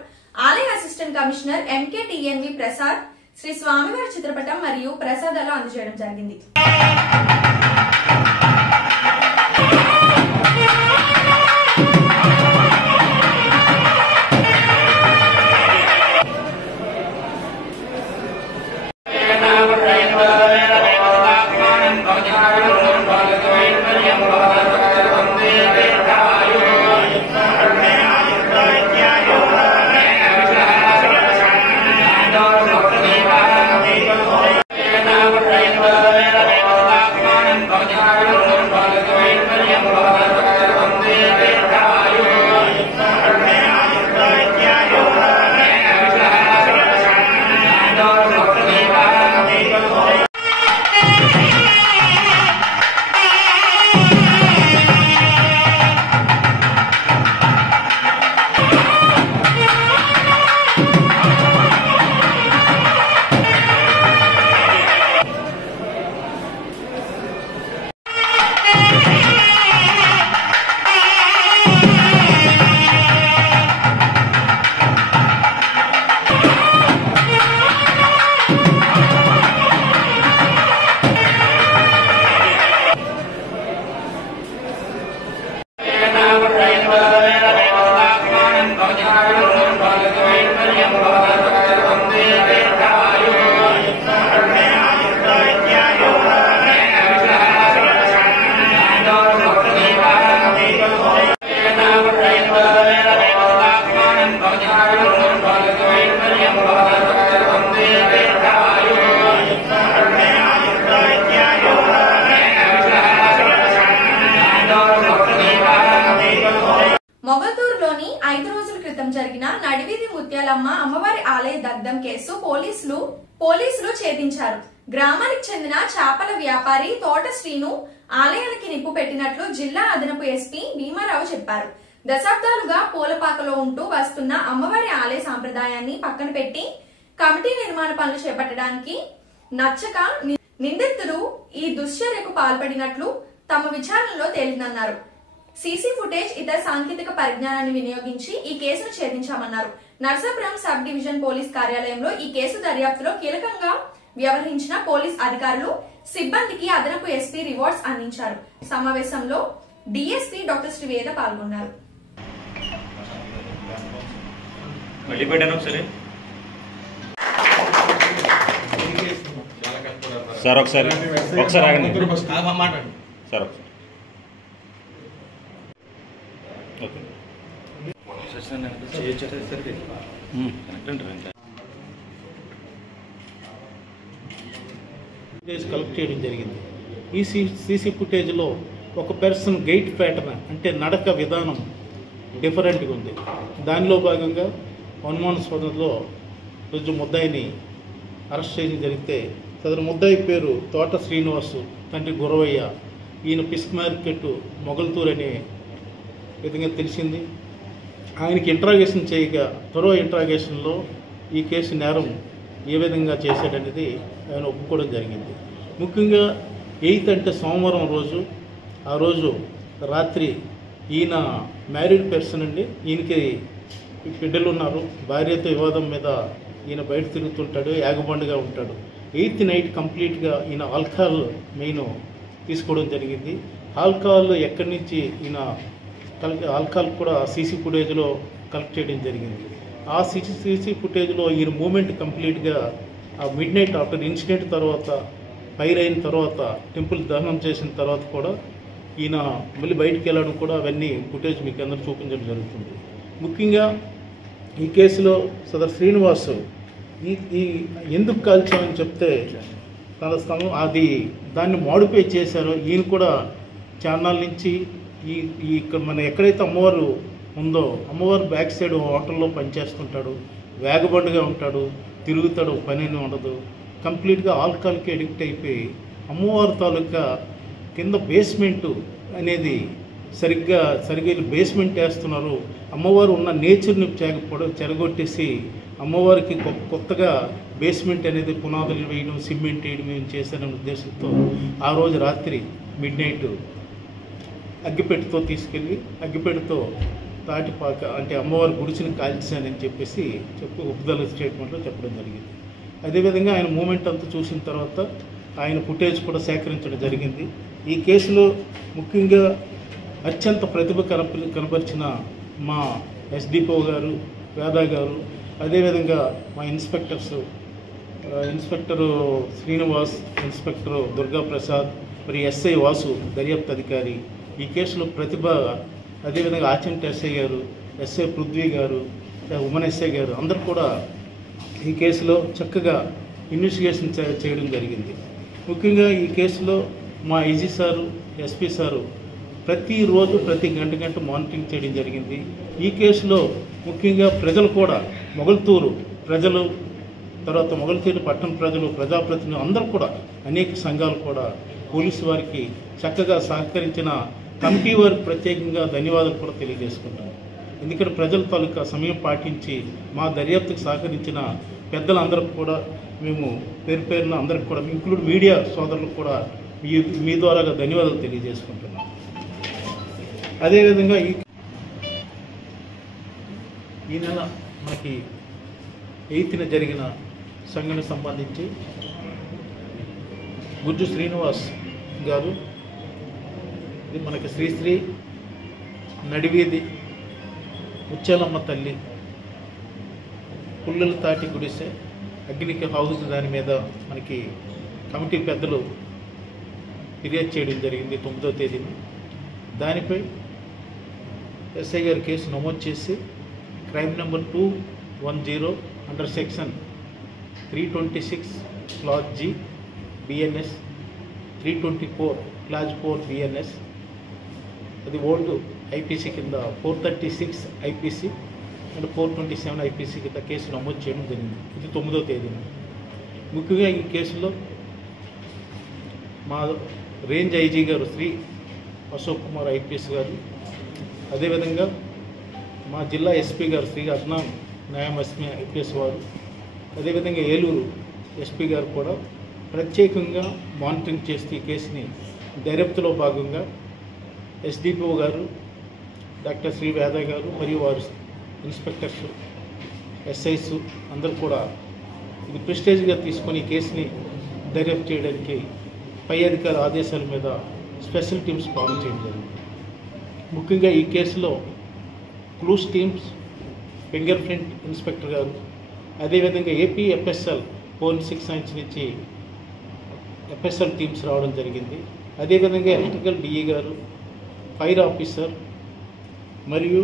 ఆలయ assistant commissioner MKTNV Prasad Sri స్వామివారి చిత్రపటం మరియు ప్రసాదాలు అందజేయడం జరిగింది. Thank you. ఎల్లమ్మ అమ్మవారి ఆలయ దగ్ధం కేసు పోలీసులు ఛేదించారు. గ్రామానికి చెందిన చేపల వ్యాపారి తోట శ్రీను ఆలయానికి నిప్పు పెట్టినట్లు జిల్లా అదనపు ఎస్పీ భీమారావు చెప్పారు. దశాబ్దాలుగా పూలపాకలో ఉంటూ వస్తున్న అమ్మవారి ఆలయ సాంప్రదాయాన్ని పక్కన పెట్టి కమిటీ నిర్మాణ పనులు చేపట్టడానికి నచ్చక నిందితులు ఈ దుశ్చర్యకు పాల్పడినట్లు తమ విచారణలో తేలిందన్నారు. సీసీ ఫుటేజ్, ఇతర సాంకేతిక పరిజ్ఞానాన్ని వినియోగించి ఈ కేసును ఛేదించామన్నారు. నర్సాపురం సబ్ డివిజన్ పోలీస్ కార్యాలయంలో ఈ కేసు దర్యాప్తులో కీలకంగా వ్యవహరించిన పోలీస్ అధికారులు, సిబ్బందికి అదనపు ఎస్పీ రివార్డ్స్ అందించారు. సమావేశంలో డిఎస్పీ డాక్టర్ శ్రీవేద పాల్గొన్నారు. సార్ ఒకసారి ఆగండి సార్. ఓకే కలెక్ట్ చేయడం జరిగింది. ఈ సీసీ ఫుటేజ్లో ఒక పర్సన్ గైట్ ప్యాటర్న్ అంటే నడక విధానం డిఫరెంట్గా ఉంది. దానిలో భాగంగా అనుమానాస్పదంలో రోజు ముద్దాయిని అరెస్ట్ చేయడం జరిగితే సదరు ముద్దాయి పేరు తోట శ్రీనివాసు, తండ్రి గురవయ్య. ఈయన ఫిష్ మార్కెట్ మొగల్తూరు అనే విధంగా తెలిసింది. ఆయనకి ఇంట్రాగేషన్ చేయగా త్వరో ఇంట్రాగేషన్లో ఈ కేసు నేరం ఏ విధంగా చేశాడనేది ఆయన ఒప్పుకోవడం జరిగింది. ముఖ్యంగా 8th అంటే సోమవారం రోజు, ఆ రోజు రాత్రి ఈయన మ్యారీడ్ పర్సన్ అండి. ఈయనకి బిడ్డలు ఉన్నారు. భార్యతో వివాదం మీద ఈయన బయట తిరుగుతుంటాడు, యాగబండిగా ఉంటాడు. 8th నైట్ కంప్లీట్గా ఈయన ఆల్కహాల్ మెయిన్ తీసుకోవడం జరిగింది. ఆల్కహాల్ ఎక్కడి నుంచి ఈయన ఆల్కహాల్ కూడా సీసీ ఫుటేజ్లో కలెక్ట్ చేయడం జరిగింది. ఆ సీసీ ఫుటేజ్లో ఈయన మూమెంట్ కంప్లీట్గా ఆ మిడ్ నైట్ ఆఫ్టర్ ఇన్సిడెంట్ తర్వాత, ఫైర్ అయిన తర్వాత, టెంపుల్ దహనం చేసిన తర్వాత కూడా ఈయన మళ్ళీ బయటికి వెళ్ళడం కూడా అవన్నీ ఫుటేజ్ మీకు అందరూ చూపించడం జరుగుతుంది. ముఖ్యంగా ఈ కేసులో సదర్ శ్రీనివాసు ఈ ఎందుకు కాల్చామని చెప్తే దాన్ని మోడిఫై చేశారో. ఈయన కూడా చాన్నాళ్ళ నుంచి ఇక్కడ మన ఎక్కడైతే అమ్మవారు ఉందో అమ్మవారు బ్యాక్ సైడ్ హోటల్లో పనిచేస్తుంటాడు, వేగబండిగా ఉంటాడు, తిరుగుతాడు, పని ఉండదు. కంప్లీట్గా ఆల్కహాల్కి అడిక్ట్ అయిపోయి అమ్మవారి తాలూకా కింద బేస్మెంటు అనేది సరిగ్గా బేస్మెంట్ వేస్తున్నారు. అమ్మవారు ఉన్న నేచర్ని చెరగొట్టేసి అమ్మవారికి కొత్తగా బేస్మెంట్ అనేది పునాదులు వేయడం, సిమెంట్ వేయడం ఏం చేశారనే ఉద్దేశంతో ఆ రోజు రాత్రి మిడ్ నైట్ అగ్గిపెట్టుతో తీసుకెళ్ళి అగ్గిపెట్టుతో తాటిపాక అంటే అమ్మవారి గుడిచిని కాల్చానని చెప్పేసి ఉపదల స్టేట్మెంట్లో చెప్పడం జరిగింది. అదేవిధంగా ఆయన మూమెంట్ అంతా చూసిన తర్వాత ఆయన ఫుటేజ్ కూడా సేకరించడం జరిగింది. ఈ కేసులో ముఖ్యంగా అత్యంత ప్రతిభ కనపరిచిన మా ఎస్డిపో గారు, వేదా గారు, అదేవిధంగా మా ఇన్స్పెక్టరు శ్రీనివాస్, ఇన్స్పెక్టర్ దుర్గాప్రసాద్, మరి ఎస్ఐ వాసు దర్యాప్తు అధికారి ఈ కేసులో ప్రతిభ, అదేవిధంగా ఆచంట ఎస్ఐ గారు, ఎస్ఐ పృథ్వీ గారు, ఉమెన్ ఎస్ఐ గారు అందరూ కూడా ఈ కేసులో చక్కగా ఇన్వెస్టిగేషన్ చేయడం జరిగింది. ముఖ్యంగా ఈ కేసులో మా ఐజీ సారు, ఎస్పీ సారు ప్రతిరోజు ప్రతి గంట మానిటరింగ్ చేయడం జరిగింది. ఈ కేసులో ముఖ్యంగా ప్రజలు కూడా, మొగల్తూరు ప్రజలు, తర్వాత మొగల్తూరు పట్టణ ప్రజలు, ప్రజాప్రతినిధులు అందరూ కూడా, అనేక సంఘాలు కూడా పోలీసు వారికి చక్కగా సహకరించిన కమిటీ వారికి ప్రత్యేకంగా ధన్యవాదాలు కూడా తెలియజేసుకుంటాను. ఎందుకంటే ప్రజల తాలూకా సమయం పాటించి మా దర్యాప్తుకు సహకరించిన పెద్దలందరికీ కూడా మేము పేరున అందరికి కూడా, ఇంక్లూడ్ మీడియా సోదరులకు కూడా మీ ద్వారాగా ధన్యవాదాలు తెలియజేసుకుంటున్నాం. అదేవిధంగా ఈ నెల మనకి 8th జరిగిన సంఘటన సంబంధించి గుజ్జు శ్రీనివాస్ గారు, ఇది మనకి శ్రీశ్రీ నడివీధి ముత్యాలమ్మ తల్లి పుల్లల తాటి గుడిసె అగ్నికి హౌస్, దాని మీద మనకి కమిటీ పెద్దలు ఫిర్యాదు చేయడం జరిగింది 9వ తేదీని. దానిపై ఎస్ఐ గారు కేసు నమోదు చేసి crime number 210 under section 326 clause G BNS 324 clause 4 BNS, అది ఓల్డ్ ఐపీసీ కింద 436 ఐపీసీ అంటే 427 IPC కింద కేసు నమోదు చేయడం జరిగింది. ఇది 9వ తేదీన. ముఖ్యంగా ఈ కేసులో మా రేంజ్ ఐజీ గారు శ్రీ అశోక్ కుమార్ IPS గారు, అదేవిధంగా మా జిల్లా ఎస్పీ గారు శ్రీ అద్నాన్ న్యాయమస్మి IPS వారు, అదేవిధంగా ఏలూరు ఎస్పీ గారు కూడా ప్రత్యేకంగా మానిటరింగ్ చేస్తూ ఈ కేసుని దర్యాప్తులో భాగంగా SDPO గారు డాక్టర్ శ్రీ వేద గారు మరియు వారు ఇన్స్పెక్టర్స్ SIs అందరూ కూడా ఇది ప్రెస్టేజ్గా తీసుకొని ఈ కేసుని దర్యాప్తు చేయడానికి పై అధికారి ఆదేశాల మీద స్పెషల్ టీమ్స్ ఫామ్ చేయడం జరిగింది. ముఖ్యంగా ఈ కేసులో clues teams, finger print inspector గారు, అదేవిధంగా ఏపీ FSL ఫోరెన్సిక్ సైన్స్ నుంచి FSL టీమ్స్ రావడం జరిగింది. అదేవిధంగా ఎలక్ట్రికల్ DE గారు, ఫైర్ ఆఫీసర్ మరియు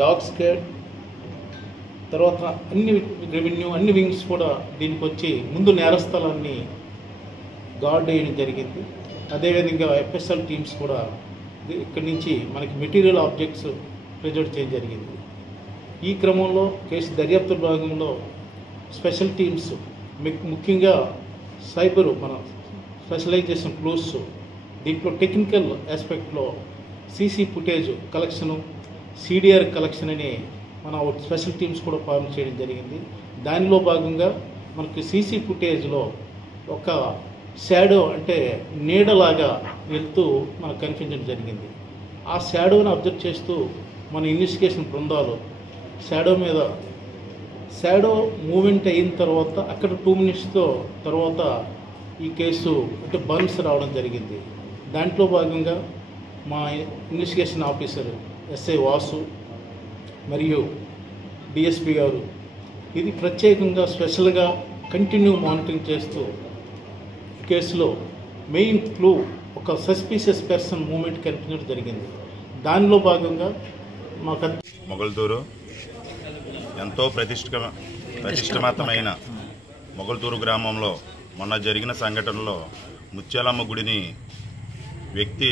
డాగ్ స్క్వాడ్, తర్వాత అన్ని రెవెన్యూ అన్ని వింగ్స్ కూడా దీనికి వచ్చి ముందు నేరస్థలాన్ని గార్డ్ వేయడం జరిగింది. అదేవిధంగా FSL టీమ్స్ కూడా ఇక్కడి నుంచి మనకి మెటీరియల్ ఆబ్జెక్ట్స్ ప్రెజెంట్ చేయడం జరిగింది. ఈ క్రమంలో కేసు దర్యాప్తు భాగంలో స్పెషల్ టీమ్స్ ముఖ్యంగా సైబరు మన స్పెషలైజేషన్ క్లూస్, దీంట్లో టెక్నికల్ ఆస్పెక్ట్లో CC footage collection, CDR collection అని మన స్పెషల్ టీమ్స్ కూడా ఫార్మ్ చేయడం జరిగింది. దానిలో భాగంగా మనకి CC ఫుటేజ్లో ఒక షాడో అంటే నీడలాగా వెళ్తూ మనకు కనిపించడం జరిగింది. ఆ షాడోని అబ్జర్వ్ చేస్తూ మన ఇన్వెస్టిగేషన్ బృందాలు షాడో మూమెంట్ అయిన తర్వాత అక్కడ 2 minutesతో తర్వాత ఈ కేసు అంటే బర్న్స్ రావడం జరిగింది. దాంట్లో భాగంగా మా ఇన్వెస్టిగేషన్ ఆఫీసర్ SI వాసు మరియు DSP గారు ఇది ప్రత్యేకంగా స్పెషల్గా కంటిన్యూ మానిటరింగ్ చేస్తూ కేసులో మెయిన్ క్లూ ఒక సస్పీషియస్ పర్సన్ మూమెంట్ కనిపించడం జరిగింది. దానిలో భాగంగా మాకు మొగల్తూరు ఎంతో ప్రతిష్ఠితమైన మొగల్తూరు గ్రామంలో మొన్న జరిగిన సంఘటనలో ముత్యాలమ్మ గుడిని వ్యక్తి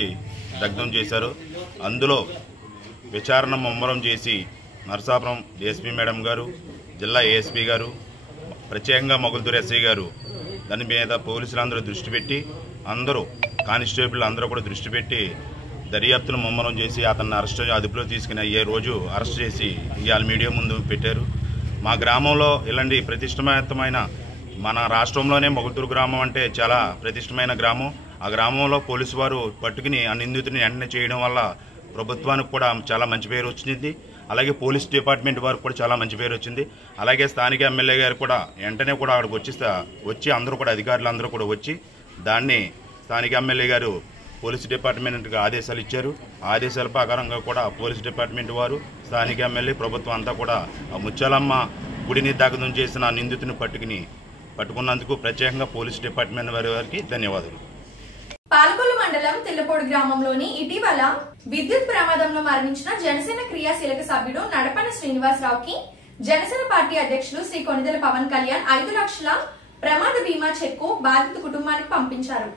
దగ్ధం చేశారు. అందులో విచారణ ముమ్మరం చేసి నరసాపురం DSP మేడం గారు, జిల్లా ASP గారు, ప్రత్యేకంగా మొగల్తూరు SI గారు దాని మీద పోలీసులందరూ దృష్టి పెట్టి, అందరూ కానిస్టేబుల్ అందరూ కూడా దృష్టి పెట్టి దర్యాప్తును ముమ్మరం చేసి అతన్ని అదుపులో తీసుకుని అయ్యే రోజు అరెస్ట్ చేసి ఇవాళ మీడియా ముందు పెట్టారు. మా గ్రామంలో ఇలాంటి ప్రతిష్ఠితమైన మన రాష్ట్రంలోనే మొగల్తూరు గ్రామం అంటే చాలా ప్రతిష్ఠితమైన గ్రామం. ఆ గ్రామంలో పోలీసు వారు పట్టుకుని ఆ నిందితుడిని వెంటనే చేయడం వల్ల ప్రభుత్వానికి కూడా చాలా మంచి పేరు వచ్చింది. అలాగే పోలీస్ డిపార్ట్మెంట్ వారికి కూడా చాలా మంచి పేరు వచ్చింది. అలాగే స్థానిక ఎమ్మెల్యే గారు కూడా వెంటనే కూడా అక్కడికి వచ్చి అందరూ కూడా అధికారులు అందరూ కూడా వచ్చి దాన్ని స్థానిక ఎమ్మెల్యే గారు పోలీస్ డిపార్ట్మెంట్కి ఆదేశాలు ఇచ్చారు. ఆదేశాల ప్రకారంగా కూడా పోలీస్ డిపార్ట్మెంట్ వారు, స్థానిక ఎమ్మెల్యే, ప్రభుత్వం అంతా కూడా ఆ ముత్యాలమ్మ గుడిని దగ్ధం చేసిన నిందితుని పట్టుకున్నందుకు ప్రత్యేకంగా పోలీస్ డిపార్ట్మెంట్ వారికి ధన్యవాదాలు. పాలకొల్లు మండలం తిల్లపోడు గ్రామంలోని ఇటీవల విద్యుత్ ప్రమాదంలో మరణించిన జనసేన క్రియాశీలక సభ్యుడు నడపన శ్రీనివాసరావుకి జనసేన పార్టీ అధ్యక్షులు శ్రీ కొణిదెల పవన్ కళ్యాణ్ 5 లక్షల ప్రమాద బీమా చెక్కు బాధిత కుటుంబానికి పంపించారు.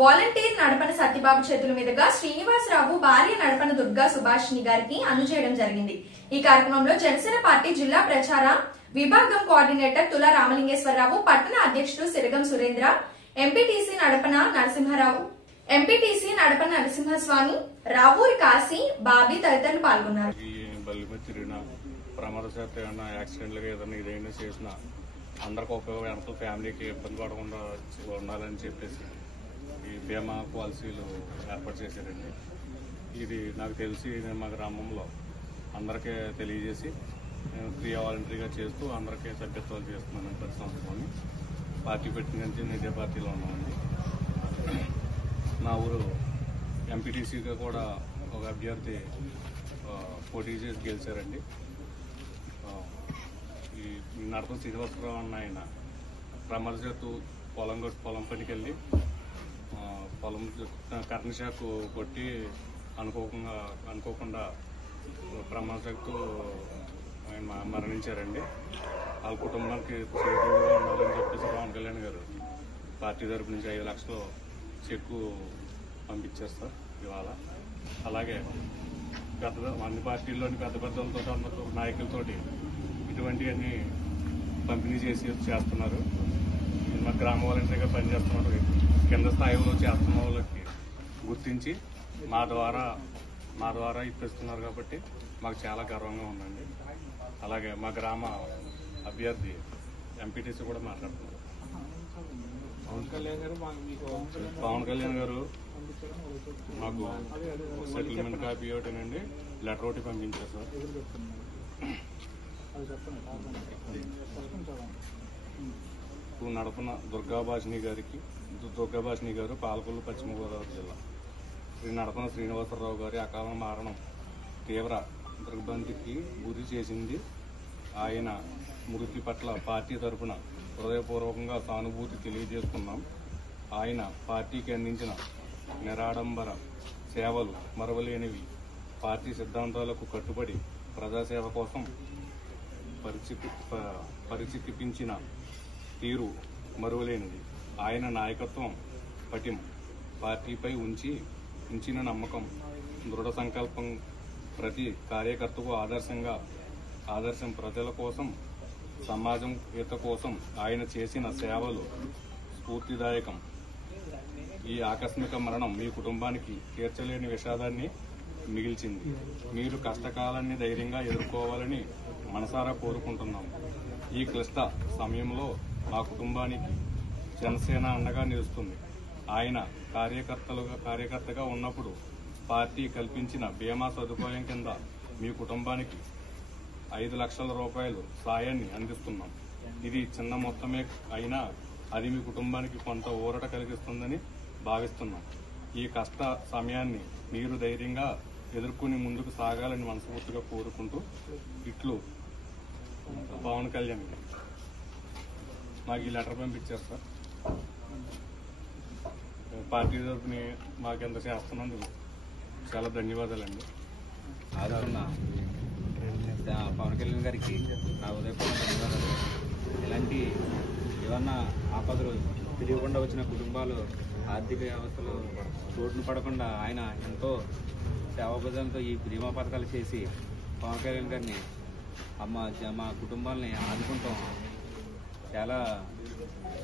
వాలంటీర్ నడపన సత్యబాబు చేతుల మీదుగా శ్రీనివాసరావు భార్య నడపన దుర్గా సుభాషిణి గారికి అందజేయడం జరిగింది. ఈ కార్యక్రమంలో జనసేన పార్టీ జిల్లా ప్రచార విభాగం కోఆర్డినేటర్ తుల రామలింగేశ్వరరావు, పట్టణ అధ్యక్షుడు సిరగం సురేంద్ర, ఎంపీటీసీ నడపన నరసింహస్వామి, రావూరి కాశీ, బాబీ తదితరులు పాల్గొన్నారు. ప్రమాదశాత్తు ఏమన్నా యాక్సిడెంట్లుగా ఏదైనా ఇదైనా చేసిన అందరికి ఉపయోగం, ఫ్యామిలీకి ఇబ్బంది పడకుండా ఉండాలని చెప్పేసి ఈ బీమా పాలసీలు ఏర్పాటు చేశారండి. ఇది నాకు తెలిసి నేను మా గ్రామంలో అందరికీ తెలియజేసి నేను ఫ్రీ వాలంటరీగా చేస్తూ అందరికీ సభ్యత్వాలు చేస్తున్నాను. ప్రతి సంవత్సరం పార్టీ పెట్టిన నుంచి నేను ఇదే పార్టీలో ఉన్నామండి. నా ఊరు ఎంపీటీసీగా కూడా ఒక అభ్యర్థి పోటీ చేసి గెలిచారండి. ఈ నడపన శ్రీనివాసరావు అన్న ఆయన ప్రమాదశాత్తు పొలం పనికి వెళ్ళి పొలం కరెంట్ షాక్ కొట్టి అనుకోకుండా ప్రమాదశాత్తు ఆయన మరణించారండి. వాళ్ళ కుటుంబానికి చేతులుగా ఉండాలని చెప్పేసి పవన్ కళ్యాణ్ గారు పార్టీ తరపు నుంచి 5 లక్షలు చెక్కు పంపించారు సార్ ఇవాళ. అలాగే అన్ని పార్టీల్లోని పెద్ద పెద్దలతో ఉన్న నాయకులతోటి ఇటువంటివన్నీ పంపిణీ చేస్తున్నారు. మా గ్రామ వాలంటీర్గా పనిచేస్తున్నారు. కింద స్థాయిలో చేస్తున్న వాళ్ళకి గుర్తించి మా ద్వారా ఇప్పిస్తున్నారు కాబట్టి మాకు చాలా గర్వంగా ఉందండి. అలాగే మా గ్రామ అభ్యర్థి ఎంపీటీసీ కూడా మాట్లాడుతున్నారు. పవన్ కళ్యాణ్ గారు మాకు సెటిల్మెంట్ కాపీ ఒకటేనండి, లెటర్ ఒకటి పంపించారు సార్. ఇప్పుడు నడుపున దుర్గాభాషిణి గారు పాలకొల్లు, పశ్చిమ గోదావరి జిల్లా. నడపన శ్రీనివాసరావు గారి అకాల మరణం తీవ్ర దిగ్భ్రాంతికి గురి చేసింది. ఆయన మృతి పట్ల పార్టీ తరఫున హృదయపూర్వకంగా సానుభూతి తెలియజేస్తున్నాం. ఆయన పార్టీకి అందించిన నిరాడంబర సేవలు మరవలేనివి. పార్టీ సిద్ధాంతాలకు కట్టుబడి ప్రజాసేవ కోసం పరిచితిపించిన తీరు మరువలేనిది. ఆయన నాయకత్వం పటిమ, పార్టీపై ఉంచిన నమ్మకం, దృఢ సంకల్పం ప్రతి కార్యకర్తకు ఆదర్శం. ప్రజల కోసం, సమాజం హిత కోసం ఆయన చేసిన సేవలు స్ఫూర్తిదాయకం. ఈ ఆకస్మిక మరణం మీ కుటుంబానికి తీర్చలేని విషాదాన్ని మిగిల్చింది. మీరు కష్టకాలాన్ని ధైర్యంగా ఎదుర్కోవాలని మనసారా కోరుకుంటున్నాం. ఈ క్లిష్ట సమయంలో మా కుటుంబానికి జనసేన అండగా నిలుస్తుంది. ఆయన కార్యకర్తగా ఉన్నప్పుడు పార్టీ కల్పించిన బీమా సదుపాయం కింద మీ కుటుంబానికి 5 లక్షల రూపాయలు సాయాన్ని అందిస్తున్నాం. ఇది చిన్న మొత్తమే అయినా అది మీ కుటుంబానికి కొంత ఊరట కలిగిస్తుందని భావిస్తున్నాం. ఈ కష్ట సమయాన్ని మీరు ధైర్యంగా ఎదుర్కొని ముందుకు సాగాలని మనస్ఫూర్తిగా కోరుకుంటూ ఇట్లు పవన్ కళ్యాణ్ మాకు ఈ లెటర్ పంపించారు సార్. పార్టీ తరఫున మాకెంత చేస్తున్నందుకు చాలా ధన్యవాదాలండి. ఆదరణ పవన్ కళ్యాణ్ గారికి నా ఉదయపూర్వక ధన్యవాదాలు. ఇలాంటి ఏమన్నా ఆపదలు తెలియకుండా వచ్చిన కుటుంబాలు ఆర్థిక వ్యవస్థలో చోటును పడకుండా ఆయన ఎంతో సేవాబద్ధంతో ఈ బీమా పథకాలు చేసి పవన్ కళ్యాణ్ గారిని మా కుటుంబాలని ఆదుకుంటాం చాలా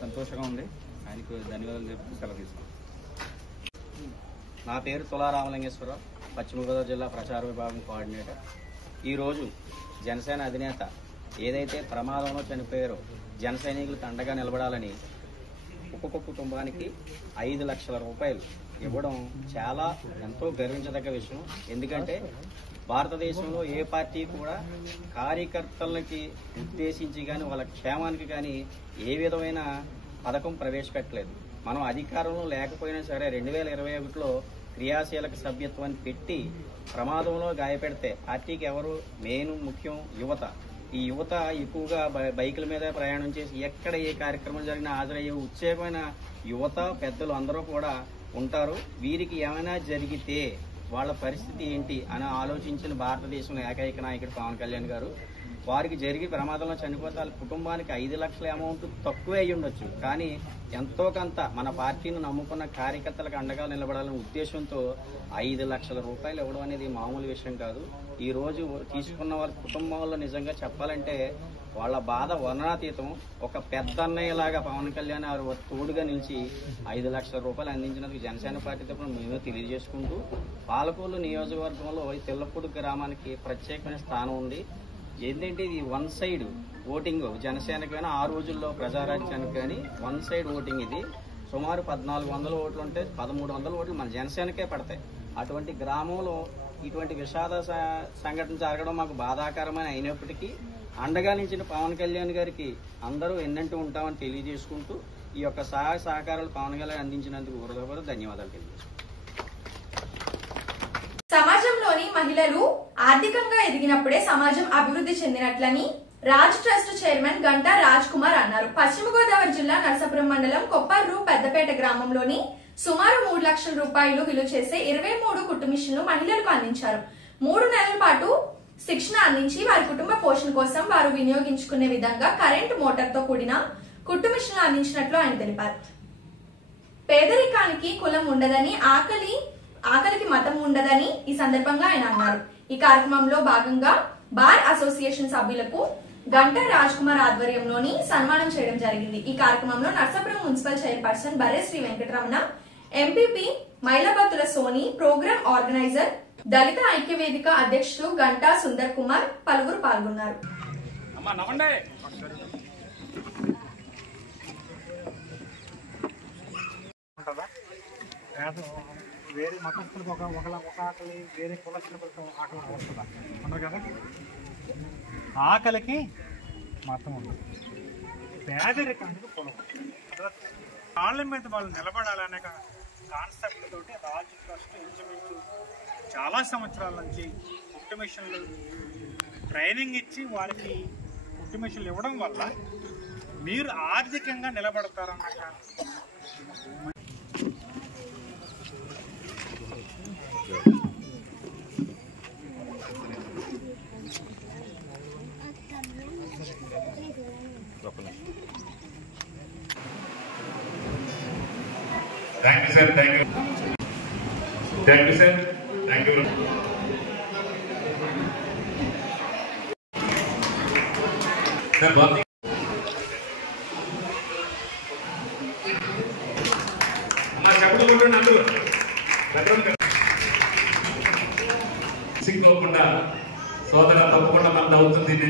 సంతోషంగా ఉంది. ఆయనకు ధన్యవాదాలు చెప్పి సెలవు తీసుకుంటాం. నా పేరు తులా రామలింగేశ్వరరావు, పశ్చిమ గోదావరి జిల్లా ప్రచార విభాగం కోఆర్డినేటర్. ఈరోజు జనసేన అధినేత ఏదైతే ప్రమాదంలో చనిపోయారో జన సైనికులకు అండగా నిలబడాలని ఒక్కొక్క కుటుంబానికి 5 లక్షల రూపాయలు ఇవ్వడం చాలా ఎంతో గర్వించదగ్గ విషయం. ఎందుకంటే భారతదేశంలో ఏ పార్టీ కూడా కార్యకర్తలకి ఉద్దేశించి కానీ వాళ్ళ క్షేమానికి కానీ ఏ విధమైన పథకం ప్రవేశపెట్టలేదు. మనం అధికారంలో లేకపోయినా సరే 2021లో క్రియాశీలక సభ్యత్వాన్ని పెట్టి ప్రమాదంలో గాయపెడితే పార్టీకి ఎవరు మెయిన్ ముఖ్యం? యువత. ఈ యువత ఎక్కువగా బైకుల మీద ప్రయాణం చేసి ఎక్కడ ఏ కార్యక్రమం జరిగినా హాజరయ్యే ఉత్సాహమైన యువత పెద్దలు అందరూ కూడా ఉంటారు. వీరికి ఏమైనా జరిగితే వాళ్ళ పరిస్థితి ఏంటి అని ఆలోచించిన భారతదేశంలో ఏకైక నాయకుడు పవన్ కళ్యాణ్ గారు. వారికి జరిగి ప్రమాదంలో చనిపోతే వాళ్ళ కుటుంబానికి 5 లక్షల అమౌంట్ తక్కువే అయ్యి ఉండొచ్చు, కానీ ఎంతో కొంత మన పార్టీని నమ్ముకున్న కార్యకర్తలకు అండగా నిలబడాలనే ఉద్దేశంతో 5 లక్షల రూపాయలు ఇవ్వడం అనేది మామూలు విషయం కాదు. ఈ రోజు తీసుకున్న వాళ్ళ కుటుంబంలో నిజంగా చెప్పాలంటే వాళ్ళ బాధ వర్ణనాతీతం. ఒక పెద్ద అన్నయ్యలాగా పవన్ కళ్యాణ్ గారు తోడుగా నిలిచి 5 లక్షల రూపాయలు అందించినందుకు జనసేన పార్టీ తరఫున మేము తెలియజేసుకుంటూ, పాలకొల్లు నియోజకవర్గంలో తెల్లపూడి గ్రామానికి ప్రత్యేకమైన స్థానం ఉంది. ఏంటంటే ఇది 1 సైడ్ ఓటింగ్. జనసేనకి కానీ ఆ రోజుల్లో ప్రజారాజ్యానికి కానీ 1 సైడ్ ఓటింగ్. ఇది సుమారు 1400 ఓట్లు ఉంటే 1300 ఓట్లు మన జనసేనకే పడతాయి. అటువంటి గ్రామంలో ఇటువంటి విషాద సంఘటన జరగడం మాకు బాధాకరమైన అయినప్పటికీ అండగా నిలిచిన పవన్ కళ్యాణ్ గారికి అందరూ ఎన్నంటూ ఉంటామని తెలియజేసుకుంటూ ఈ యొక్క సహాయ సహకారాలు పవన్ కళ్యాణ్ అందించినందుకు హృదయపూర్వక ధన్యవాదాలు తెలియజేసుకుంటాం. సమాజంలోని మహిళలు ఆర్థికంగా ఎదిగినప్పుడే సమాజం అభివృద్ధి చెందినట్లని రాజ్ ట్రస్ట్ చైర్మన్ గంటా రాజ్ కుమార్ అన్నారు. పశ్చిమ గోదావరి జిల్లా నరసాపురం మండలం కొప్పర్రు పెద్దపేట గ్రామంలోని సుమారు 3 లక్షల రూపాయలు విలువ చేసే 23 కుట్టు మిషన్లు మహిళలకు అందించారు. 3 నెలల పాటు శిక్షణ అందించి వారి కుటుంబ పోషణ కోసం వారు వినియోగించుకునే విధంగా కరెంటు మోటార్తో కూడిన కుట్టు మిషన్లు అందించినట్లు ఆయన తెలిపారు. పేదరికానికి కులం ఉండదని, ఆకలికి మతం ఉండదని ఈ సందర్భంగా ఆయన అన్నారు. ఈ కార్యక్రమంలో భాగంగా బార్ అసోసియేషన్ సభ్యులకు గంటా రాజ్ కుమార్ ఆధ్వర్యంలోని సన్మానం చేయడం జరిగింది. ఈ కార్యక్రమంలో Narsapuram municipal chairperson Barre Shri Venkataramana, MPP Mylabathula Soni, programme organiser దళిత ఐక్యవేదిక అధ్యక్షుడు గంటా సుందర్ కుమార్ పలువురు పాల్గొన్నారు. వేరే మతస్థులకు ఒక ఆకలి, వేరే కులస్తులకు ఆకలి వస్తుందా? ఉండదు కదా. ఆకలికి మతం ఉండదు, పేదరికానికి కులం. కాళ్ళ మీద వాళ్ళు నిలబడాలనే కాన్సెప్ట్ తోటి రాజ్ ట్రస్ట్ ఇంచుమించు చాలా సంవత్సరాల నుంచి కుట్టు మిషన్లు ట్రైనింగ్ ఇచ్చి వాళ్ళకి కుట్టు మిషన్లు ఇవ్వడం వల్ల మీరు ఆర్థికంగా నిలబడతారన్నమాట. Thank you, sir. Thank you. Thank you, sir. Thank you. Sir, बहुत సిగ్గుకోకుండా సోదర తప్పకుండా మనకు అవుతుంది.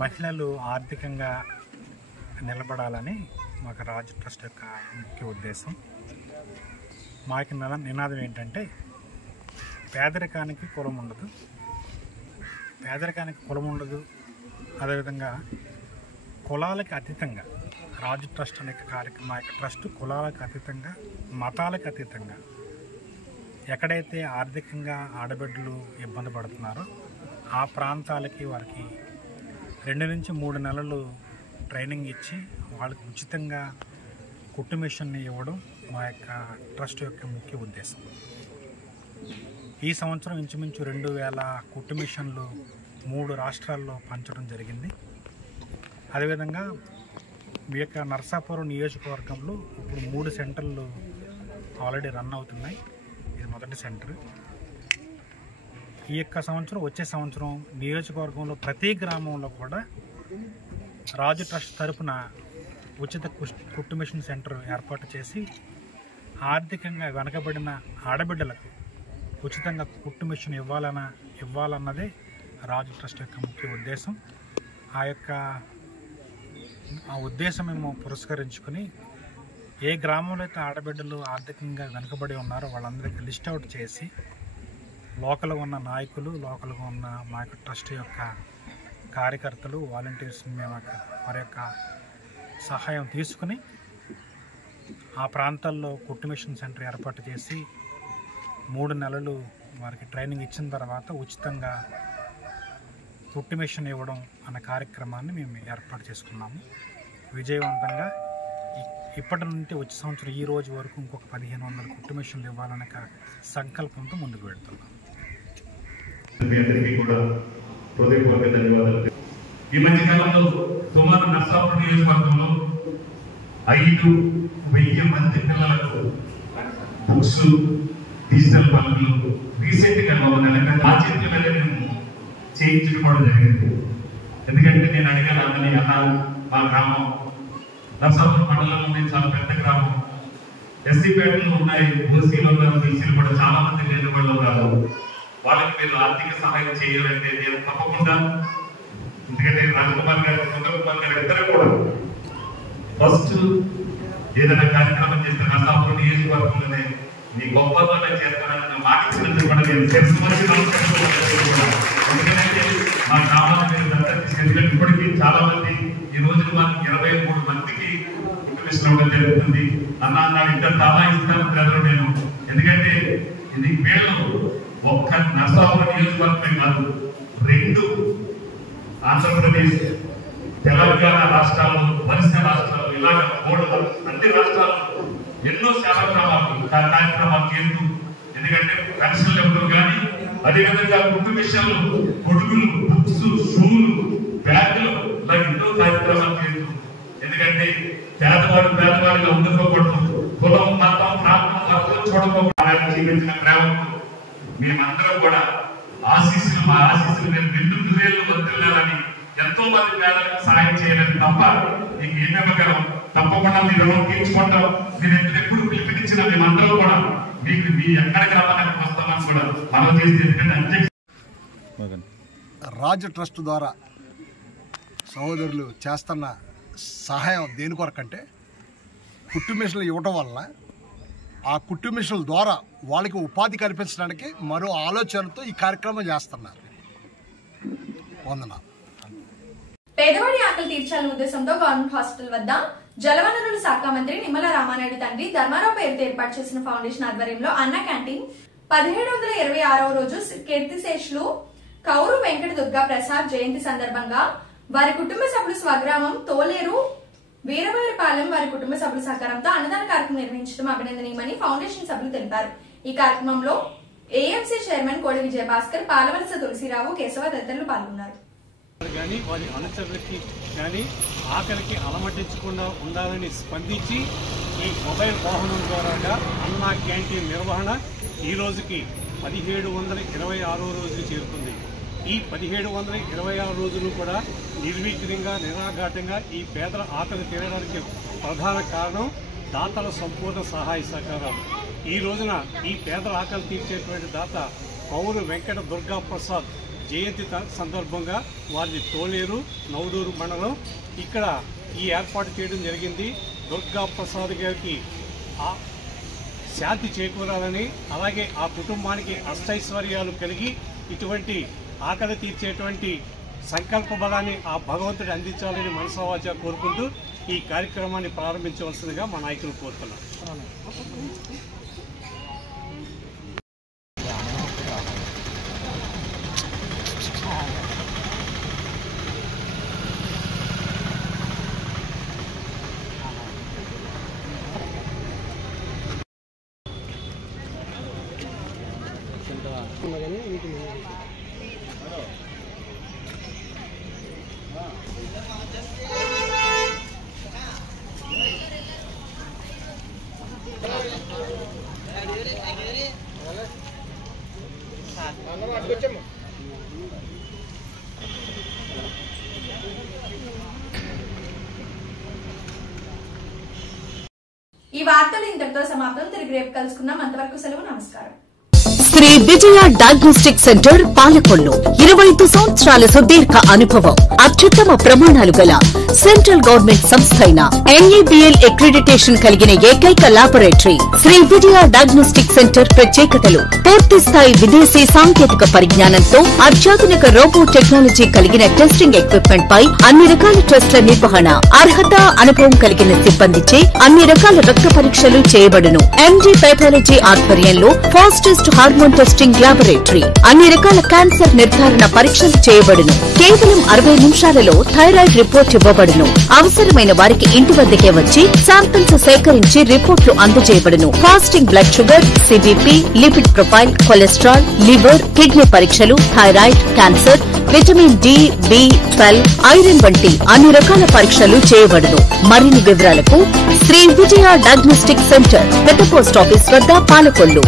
మహిళలు ఆర్థికంగా నిలబడాలని మాకు రాజ్ ట్రస్ట్ యొక్క ముఖ్య ఉద్దేశం. మా యొక్క నినాదం ఏంటంటే పేదరికానికి కులం ఉండదు, పేదరికానికి కులం ఉండదు. అదేవిధంగా కులాలకి అతీతంగా రాజ్ ట్రస్ట్ అనే కార్యక్రమం, మా యొక్క ట్రస్ట్ కులాలకు అతీతంగా, మతాలకు అతీతంగా ఎక్కడైతే ఆర్థికంగా ఆడబిడ్డలు ఇబ్బంది పడుతున్నారో ఆ ప్రాంతాలకి వారికి 2 నుంచి 3 నెలలు ట్రైనింగ్ ఇచ్చి వాళ్ళకి ఉచితంగా కుట్టు మిషన్ని ఇవ్వడం మా యొక్క ట్రస్ట్ యొక్క ముఖ్య ఉద్దేశం. ఈ సంవత్సరం ఇంచుమించు 2000 కుట్టు మిషన్లు 3 రాష్ట్రాల్లో పంచడం జరిగింది. అదేవిధంగా మీ యొక్క నర్సాపురం నియోజకవర్గంలో ఇప్పుడు 3 సెంటర్లు ఆల్రెడీ రన్ అవుతున్నాయి. ఇది మొదటి సెంటర్. ఈ యొక్క సంవత్సరం, వచ్చే సంవత్సరం నియోజకవర్గంలో ప్రతి గ్రామంలో కూడా రాజు ట్రస్ట్ తరపున ఉచిత కుట్టు మిషన్ సెంటర్ ఏర్పాటు చేసి ఆర్థికంగా వెనకబడిన ఆడబిడ్డలకు ఉచితంగా కుట్టు మిషన్ ఇవ్వాలన్నదే రాజు ట్రస్ట్ యొక్క ముఖ్య ఉద్దేశం. ఆ ఉద్దేశం మేము పురస్కరించుకొని ఏ గ్రామంలో అయితే ఆడబిడ్డలు ఆర్థికంగా వెనుకబడి ఉన్నారో వాళ్ళందరికీ లిస్ట్ అవుట్ చేసి లోకల్గా ఉన్న నాయకులు, లోకల్గా ఉన్న మా యొక్క ట్రస్ట్ యొక్క కార్యకర్తలు, వాలంటీర్స్ వారి యొక్క సహాయం తీసుకుని ఆ ప్రాంతాల్లో కుట్టు మిషన్ సెంటర్ ఏర్పాటు చేసి 3 నెలలు వారికి ట్రైనింగ్ ఇచ్చిన తర్వాత ఉచితంగా కుట్టు మిషన్ ఇవ్వడం అన్న కార్యక్రమాన్ని మేము ఏర్పాటు చేసుకున్నాము. విజయవంతంగా ఇప్పటి నుండి వచ్చే సంవత్సరం ఈ రోజు వరకు ఇంకొక 1500 కుట్టు మిషన్లు ఇవ్వాలనే సంకల్పంతో ముందుకు వెళ్తున్నాం. మీ అందరికీ కూడా హృదయపూర్వక ధన్యవాదాలు. ఈ మధ్యకాలంలో సుమారు నర్సాపురం నియోజకవర్గంలో 5,000 మంది పిల్లలకు బుక్స్, డిజిటల్ పనులు రీసెంట్గా ఆ చేతులనే మేము చేయించుకోవడం జరిగింది. ఎందుకంటే నేను అడిగాను అందరినీ, అన్నారు మా గ్రామం నర్సాపురం మండలంలో మేము చాలా పెద్ద గ్రామం, ఎస్సీపేటలు ఉన్నాయి, ఓసీలు ఉన్నారు, బీసీలు కూడా చాలా మంది లేని వాళ్ళు ఉన్నారు. వాళ్ళకి మీరు ఆర్థిక సహాయం చేయాలంటే నేను తప్పకుండా, ఎందుకంటే రాజకుమార్ గారు, సుందరకుమార్ గారు ఇద్దరు కూడా ఫస్ట్ ఏదైనా కార్యక్రమం చేస్తే నర్సాపురం నియోజకవర్గంలోనే మీ గొప్పతనం చేస్తానని మాటిచ్చినందుకు కూడా నేను ఎందుకంటే మా గ్రామాన్ని మీరు దత్తత ఇప్పటికీ చాలా మంది ఈ రోజు మాకు 23 మందికి ఇవ్వడం జరుగుతుంది. అన్నాడు ఇంకా చాలా ఇస్తాను నేను, ఎందుకంటే ఇది వీళ్ళు ఒక్క నర్సాపురం నియోజకవర్గమే కాదు, 2 ఆంధ్రప్రదేశ్, తెలంగాణ రాష్ట్రాలు, వరుస రాష్ట్రాలు, ఇలాగ 3 అన్ని రాష్ట్రాలు ఎన్నో కార్యక్రమాలు చేస్తూ, ఎందుకంటే పెన్షన్లు ఎవరు కానీ అదేవిధంగా కుట్టు మిషన్లు, గొడుగులు, బుక్స్, షూలు, బ్యాగులు ఇలా ఎన్నో కార్యక్రమాలు చేస్తూ, ఎందుకంటే పేద పేదవాడిగా ఉండుకోకూడదు. కులం మతం ప్రాంతం చూడకోకూడదు. చూపించిన ప్రేమకు మేమందరం కూడా ఆశీస్సులు మా ఆశీస్సులు మేము 2 నూరేళ్లు వర్తిల్లాలని ఎంతో మంది పేదలకు సహాయం చేయలేదు తప్ప మీకు ఏమేమగలం. తప్పకుండా మీ రుణం తీర్చుకుంటాం. మీరు ఎప్పుడు పిలిపించిన మేమందరం కూడా మీకు మీ ఎక్కడికి రావాలని వస్తామని కూడా మనం చేసి ఎందుకంటే రాజ్ ట్రస్ట్ ద్వారా సహోదరులు చేస్తున్న సహాయం దేని కొరకంటే కుట్టు మిషన్లు ఇవ్వటం వలన ఆ కుట్టు మిషన్ల ద్వారా వాళ్ళకి ఉపాధి కల్పించడానికి మరో ఆలోచనతో ఈ కార్యక్రమం చేస్తున్నారు. వందనాలు. పేదవాడి ఆకలి తీర్చాలనే ఉద్దేశంతో గవర్నమెంట్ హాస్పిటల్ వద్ద జలవనరుల శాఖ మంత్రి నిమ్మల రామానాయుడు తండ్రి ధర్మారావు పేరుతో ఏర్పాటు చేసిన ఫౌండేషన్ ఆధ్వర్యంలో అన్న క్యాంటీన్ 1726వ రోజు కీర్తిశేషులు కౌరు వెంకట దుర్గా ప్రసాద్ జయంతి సందర్భంగా వారి కుటుంబ సభ్యులు స్వగ్రామం తోలేరు వీరవారిపాలెం వారి కుటుంబ సభ్యుల సహకారంతో అన్నదాన కార్యక్రమం నిర్వహించడం అభినందనీయమని ఫౌండేషన్ సభ్యులు తెలిపారు. ఈ కార్యక్రమంలో ఏఎంసీ చైర్మన్ కోడి విజయభాస్కర్, పాలవలస తులసిరావు, కేశవ తదితరులు పాల్గొన్నారు. కానీ వారి అనుచరులకి కానీ ఆకలికి అలమటించకుండా ఉండాలని స్పందించి ఈ మొబైల్ వాహనం ద్వారా అన్నా క్యాంటీన్ నిర్వహణ ఈ రోజుకి 1726వ రోజుకి చేరుకుంది. ఈ 1726 రోజులు కూడా నిర్విఘ్నంగా నిరాఘాటంగా ఈ పేదల ఆకలి తీరడానికి ప్రధాన కారణం దాతల సంపూర్ణ సహాయ సహకారాలు. ఈ రోజున ఈ పేదల ఆకలి తీర్చేటువంటి దాత కౌరు వెంకట దుర్గా ప్రసాద్ జయంతి సందర్భంగా వారిని తోలేరు నవడూరు మండలం ఇక్కడ ఈ ఏర్పాటు చేయడం జరిగింది. దుర్గా ప్రసాద్ గారికి శాంతి చేకూరాలని, అలాగే ఆ కుటుంబానికి అష్టైశ్వర్యాలు కలిగి ఇటువంటి ఆకలి తీర్చేటువంటి సంకల్ప బలాన్ని ఆ భగవంతుడు అందించాలని మనసావాచ కోరుకుంటూ ఈ కార్యక్రమాన్ని ప్రారంభించవలసిందిగా మా నాయకులు కోరుతున్నారు. ఈ వార్తలు ఇంతటితో సమాప్తం. తిరిగి రేపు కలుసుకుందాం. అంతవరకు సెలవు. నమస్కారం. శ్రీ విజయ డయాగ్నోస్టిక్ సెంటర్ పాలకొల్లు 25 సంవత్సరాల సుదీర్ఘ అనుభవం, అత్యుత్తమ ప్రమాణాలు గల సెంట్రల్ గవర్నమెంట్ సంస్థ అయిన ఎన్ఏబిఎల్ అక్రిడిటేషన్ కలిగిన ఏకైక laboratory Shri Vijaya diagnostic centre ప్రత్యేకతలు పూర్తి స్థాయి విదేశీ సాంకేతిక పరిజ్ఞానంతో అత్యాధునిక రోబో టెక్నాలజీ కలిగిన టెస్టింగ్ ఎక్విప్మెంట్ పై అన్ని రకాల టెస్టుల నిర్వహణ, అర్హత, అనుభవం కలిగిన సిబ్బందిచే అన్ని రకాల రక్త పరీక్షలు చేయబడును. ఎండి పైథాలజీ ఆధ్వర్యంలో ఫాస్టెస్ట్ హార్మోన్ టెస్టింగ్ లాబొరేటరీ, అన్ని రకాల క్యాన్సర్ నిర్ధారణ పరీక్షలు చేయబడును. కేవలం 60 నిమిషాలలో థైరాయిడ్ రిపోర్ట్ ఇవ్వబడును. అవసరమైన వారికి ఇంటి వద్దకే వచ్చి శాంపిల్స్ సేకరించి రిపోర్టులు అందజేయబడును. Fasting blood sugar, CBP, lipid profile, cholesterol, liver, kidney పరీక్షలు, థైరాయిడ్, క్యాన్సర్, విటమిన్ డి, బి12, ఐరన్ వంటి అన్ని రకాల పరీక్షలు చేయబడును. మరిన్ని వివరాలకు శ్రీ విజయ డయాగ్నోస్టిక్ సెంటర్, పెద్ద పోస్ట్ ఆఫీస్ వద్ద, పాలకొల్లు.